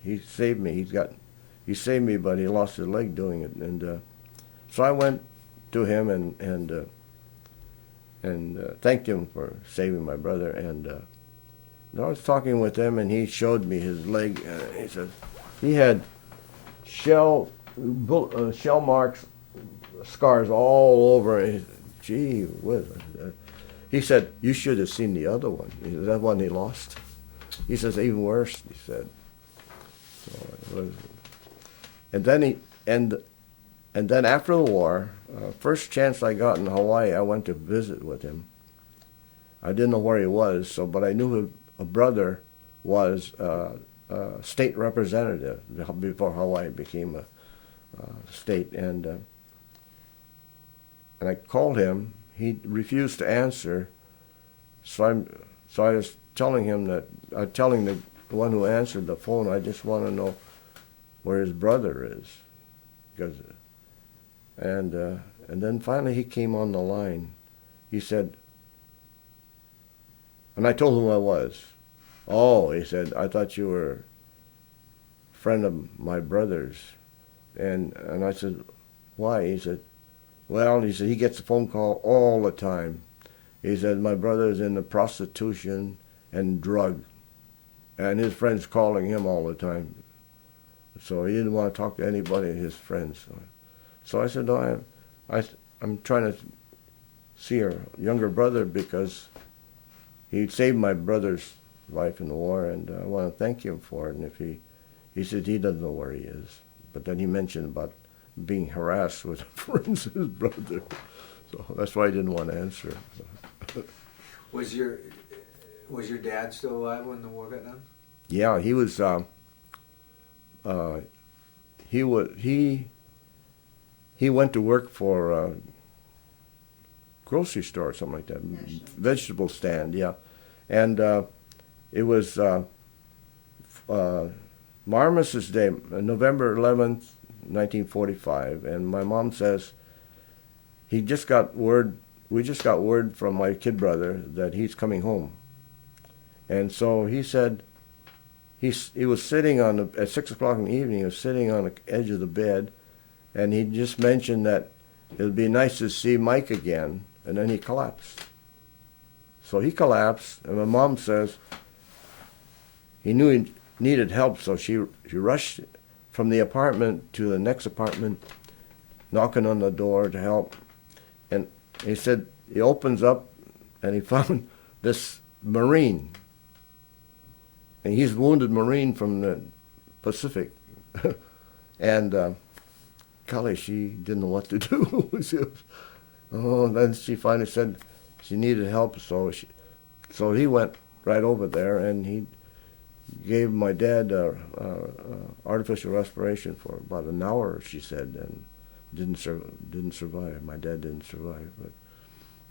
he saved me. He saved me, but he lost his leg doing it. And so I went to him and thanked him for saving my brother. And I was talking with him, and he showed me his leg. He said he had shell marks, scars all over. And he said, gee whiz. He said, you should have seen the other one. He said, that one he lost. He says, even worse, he said. So it was, and then after the war, first chance I got in Hawaii, I went to visit with him. I didn't know where he was, but I knew a brother was a state representative before Hawaii became a state, and I called him. He refused to answer, so I was telling him telling the one who answered the phone, I just want to know where his brother is, and then finally he came on the line. He said, and I told him who I was. Oh, he said, I thought you were a friend of my brother's, and I said, why? He said, well, he said, he gets a phone call all the time. He said, my brother's into prostitution and drug, and his friends calling him all the time. So he didn't want to talk to anybody, his friends. So I said, no, I'm trying to see your younger brother because he saved my brother's life in the war, and I want to thank him for it. And if he said he doesn't know where he is. But then he mentioned about being harassed with friends of his brother. So that's why I didn't want to answer. Was your dad still alive when the war got done? Yeah, he was. He went to work for a grocery store or something like that, vegetable stand. Yeah, and it was Marmis's Day, November 11th, 1945, and my mom says we just got word from my kid brother that he's coming home. And so he said he was sitting at 6 o'clock in the evening, he was sitting on the edge of the bed, and he just mentioned that it would be nice to see Mike again, and then he collapsed. So he collapsed, and my mom says he knew he needed help, so she rushed from the apartment to the next apartment, knocking on the door to help. And he said he opens up, and he found this Marine. And he's a wounded Marine from the Pacific. And golly, she didn't know what to do. Then she finally said she needed help, so he went right over there, and he gave my dad artificial respiration for about an hour, she said, and didn't survive. My dad didn't survive,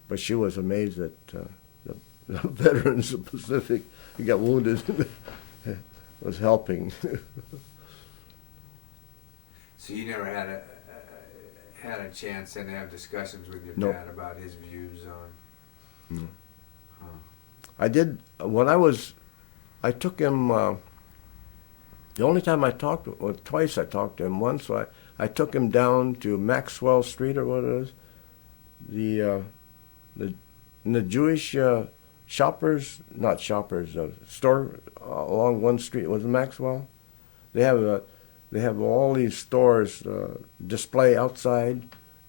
but she was amazed that the veterans of the Pacific who got wounded was helping. So you never had a chance then to have discussions with your Nope. dad about his views on. No. Huh. I did when I took him. The only time twice I talked to him. Once I took him down to Maxwell Street, or what it is, the Jewish store along one street. Was it Maxwell? They have all these stores display outside,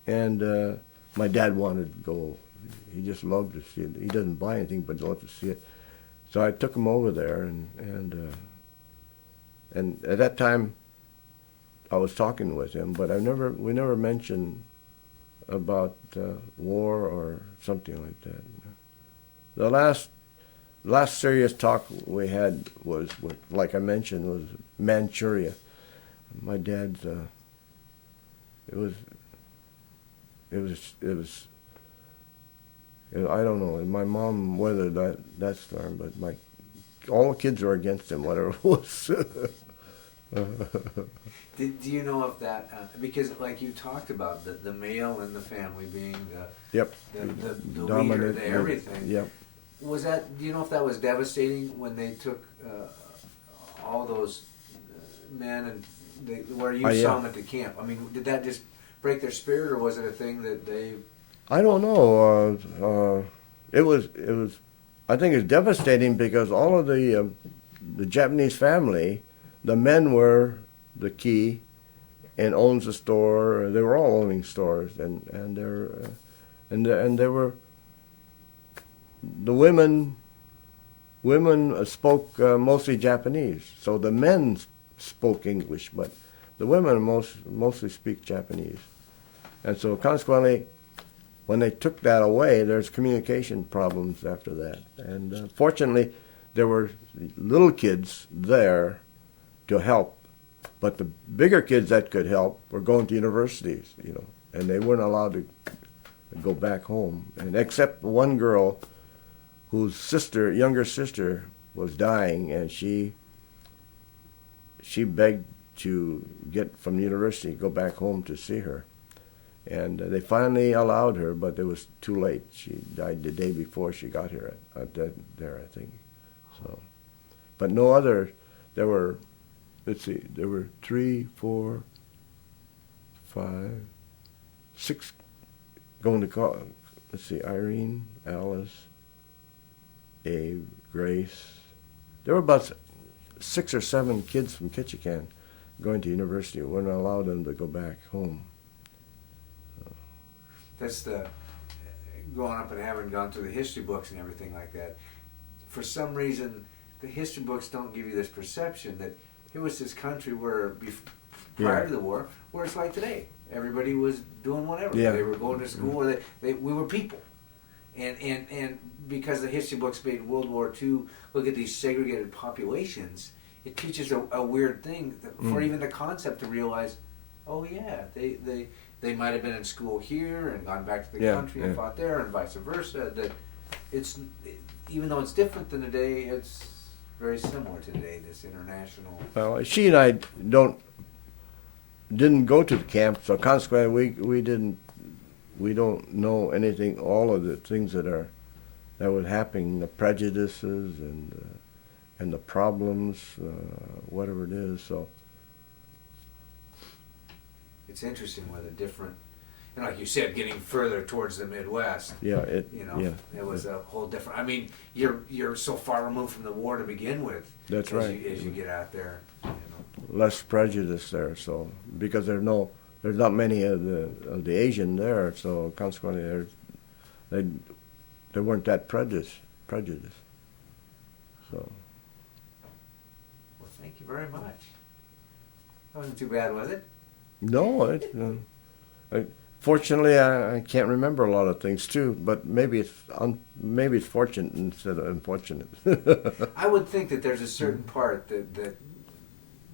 and my dad wanted to go. He just loved to see it. He doesn't buy anything, but he loved to see it. So I took him over there, and at that time, I was talking with him, but we never mentioned about war or something like that. The last serious talk we had was, like I mentioned, was Manchuria. My dad's. It was. I don't know. My mom weathered that storm, but all the kids were against him, whatever it was. Do you know if that, because like you talked about, the male in the family being the leader, Dominant, the everything. Yep. Was that, do you know if that was devastating when they took all those men and where you saw them at the camp? I mean, did that just break their spirit, or was it a thing that they... I don't know. It was. I think it's devastating because all of the Japanese family, the men were the key, and owns the store. They were all owning stores, and there were the women. Women spoke mostly Japanese, so the men spoke English, but the women mostly speak Japanese, and so consequently, when they took that away, there's communication problems after that. And fortunately, there were little kids there to help, but the bigger kids that could help were going to universities, and they weren't allowed to go back home. And except one girl whose younger sister, was dying, and she begged to get from the university, go back home to see her. And they finally allowed her, but it was too late. She died the day before she got here, there, I think. So, but no other. There were, there were 3, 4, 5, 6 going to college. Irene, Alice, Abe, Grace. There were about 6 or 7 kids from Ketchikan going to university. We wouldn't allow them to go back home. That's the growing up and having gone through the history books and everything like that. For some reason, the history books don't give you this perception that it was this country where, prior to the war, where it's like today. Everybody was doing whatever. Yeah. They were going to school. Or we were people. And because the history books made World War II look at these segregated populations, it teaches a weird thing for even the concept to realize, oh yeah, they might have been in school here and gone back to the country and fought there, and vice versa. That even though it's different than today, it's very similar to today. This international. Well, she and I don't didn't go to the camp, so consequently we don't know anything, all of the things that was happening, the prejudices and the problems, whatever it is. So it's interesting with a different, and like you said, getting further towards the Midwest. yeah, It was a whole different. I mean, you're so far removed from the war to begin with. That's right. As you get out there, less prejudice there. So because there's not many of the Asian there, so consequently there weren't that prejudice. So. Well, thank you very much. That wasn't too bad, was it? No, fortunately I can't remember a lot of things too, but maybe it's fortunate instead of unfortunate. I would think that there's a certain part that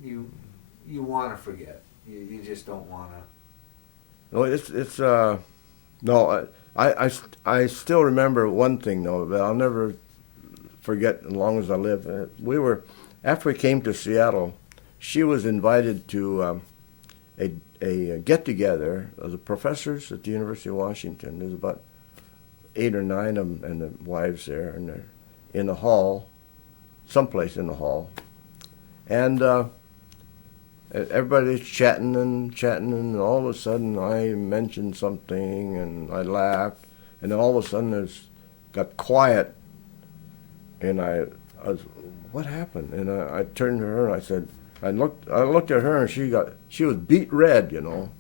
you want to forget. You just don't want to. No, no. I still remember one thing though that I'll never forget as long as I live. After we came to Seattle, she was invited to a get-together of the professors at the University of Washington. There's about 8 or 9 of them and the wives there, and they're in a hall, someplace in the hall. And everybody's chatting, and all of a sudden I mentioned something, and I laughed, and then all of a sudden it got quiet, and I was, what happened? And I turned to her and I said, I looked at her and she was beet red, you know.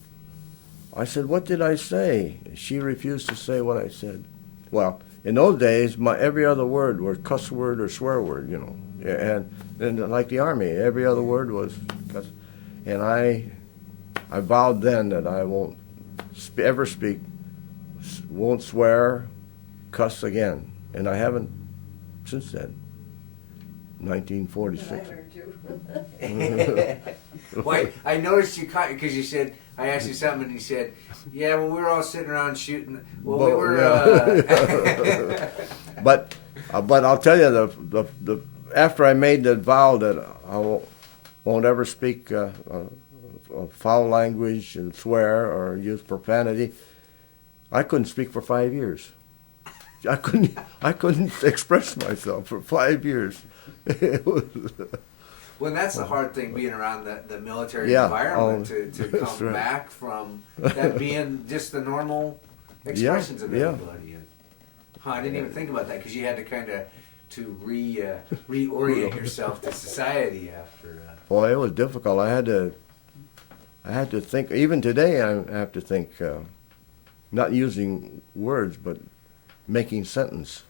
I said, what did I say? She refused to say what I said. Well, in those days, my every other word was cuss word or swear word, you know. And like the Army, every other word was cuss. And I vowed then that I won't ever speak, won't swear, cuss again. And I haven't since then. 1946. Why? I noticed you caught because you said I asked you something and you said, "Yeah, well, we were all sitting around shooting. Well, we were." But I'll tell you the after I made the vow that I won't ever speak foul language and swear or use profanity, I couldn't speak for 5 years. I couldn't express myself for 5 years. Well, that's the hard thing, being around the military Yeah, environment, to come right. back from that being just the normal expressions of yeah. everybody. And, I didn't even think about that because you had to kind of reorient yourself to society after. Boy, it was difficult. I had to think. Even today, I have to think, not using words, but making sentence.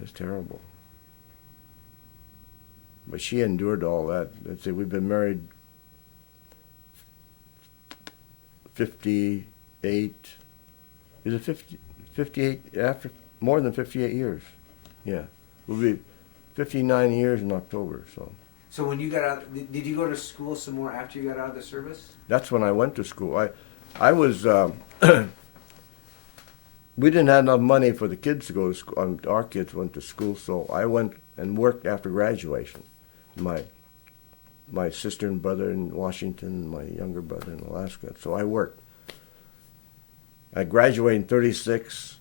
It's terrible. But she endured all that. Let's say we've been married 58. Is it 50, 58 after more than 58 years? Yeah, we'll be 59 years in October. So when you got out, did you go to school some more after you got out of the service? That's when I went to school. I was. We didn't have enough money for the kids to go to school. Our kids went to school, so I went and worked after graduation. My sister and brother in Washington, my younger brother in Alaska. So I worked. I graduated in 36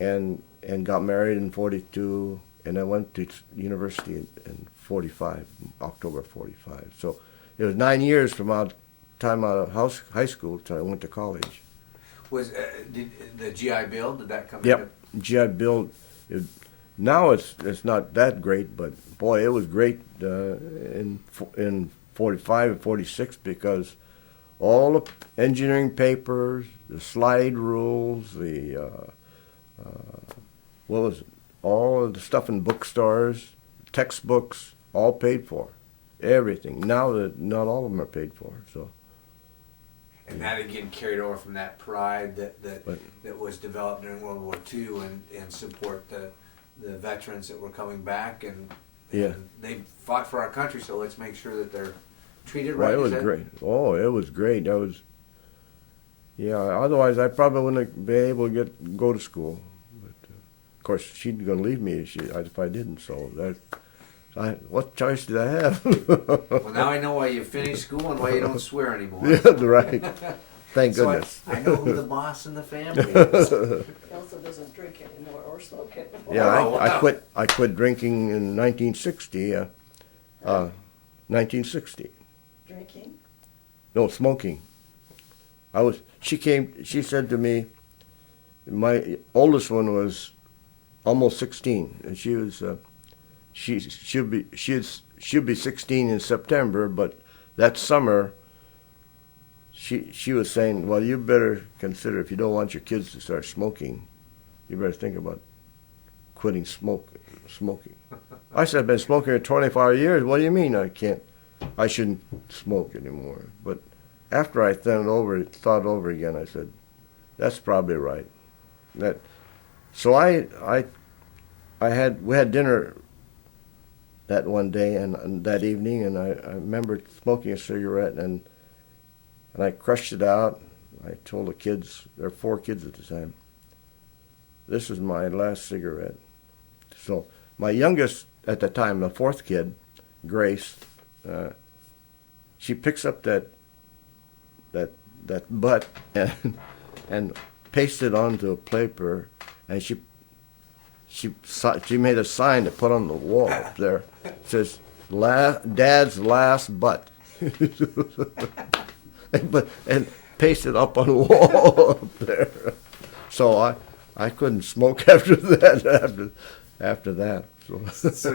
and got married in 42, and I went to university in 45, October 45. So it was 9 years from the time out of high school till I went to college. Was did the GI Bill, did that come? Yep, GI Bill. Now it's not that great, but boy, it was great in 45 and 46 because all the engineering papers, the slide rules, all of the stuff in bookstores, textbooks, all paid for, everything. Now that not all of them are paid for, so. And that again carried over from that pride that was developed during World War II and support the veterans that were coming back and they fought for our country, so let's make sure that they're treated right. Well, it was great. Oh, it was great. Otherwise I probably wouldn't be able to go to school. But of course, she's going to leave me if I didn't. So what choice did I have? Well, now I know why you finished school and why you don't swear anymore. Yeah, right. Thank So goodness. I know who the boss in the family is. He also doesn't drink anymore or smoke anymore. Yeah, Oh, wow. I quit drinking in 1960. 1960. Drinking? No, smoking. She said to me, my oldest one was almost 16, and she'll be 16 in September, but that summer she was saying, well, you better consider, if you don't want your kids to start smoking, you better think about quitting smoking. I said, I've been smoking for 25 years. What do you mean I shouldn't smoke anymore? But after I thought over again, I said, that's probably right. So we had dinner that one day and that evening, and I remember smoking a cigarette, and I crushed it out. I told the kids, there were 4 kids at the time, this is my last cigarette. So my youngest at the time, the 4th kid, Grace, she picks up that butt and pastes it onto a paper, and she made a sign to put on the wall up there. It says, Dad's last butt. and pasted up on the wall up there. So I couldn't smoke after that. After that. So. So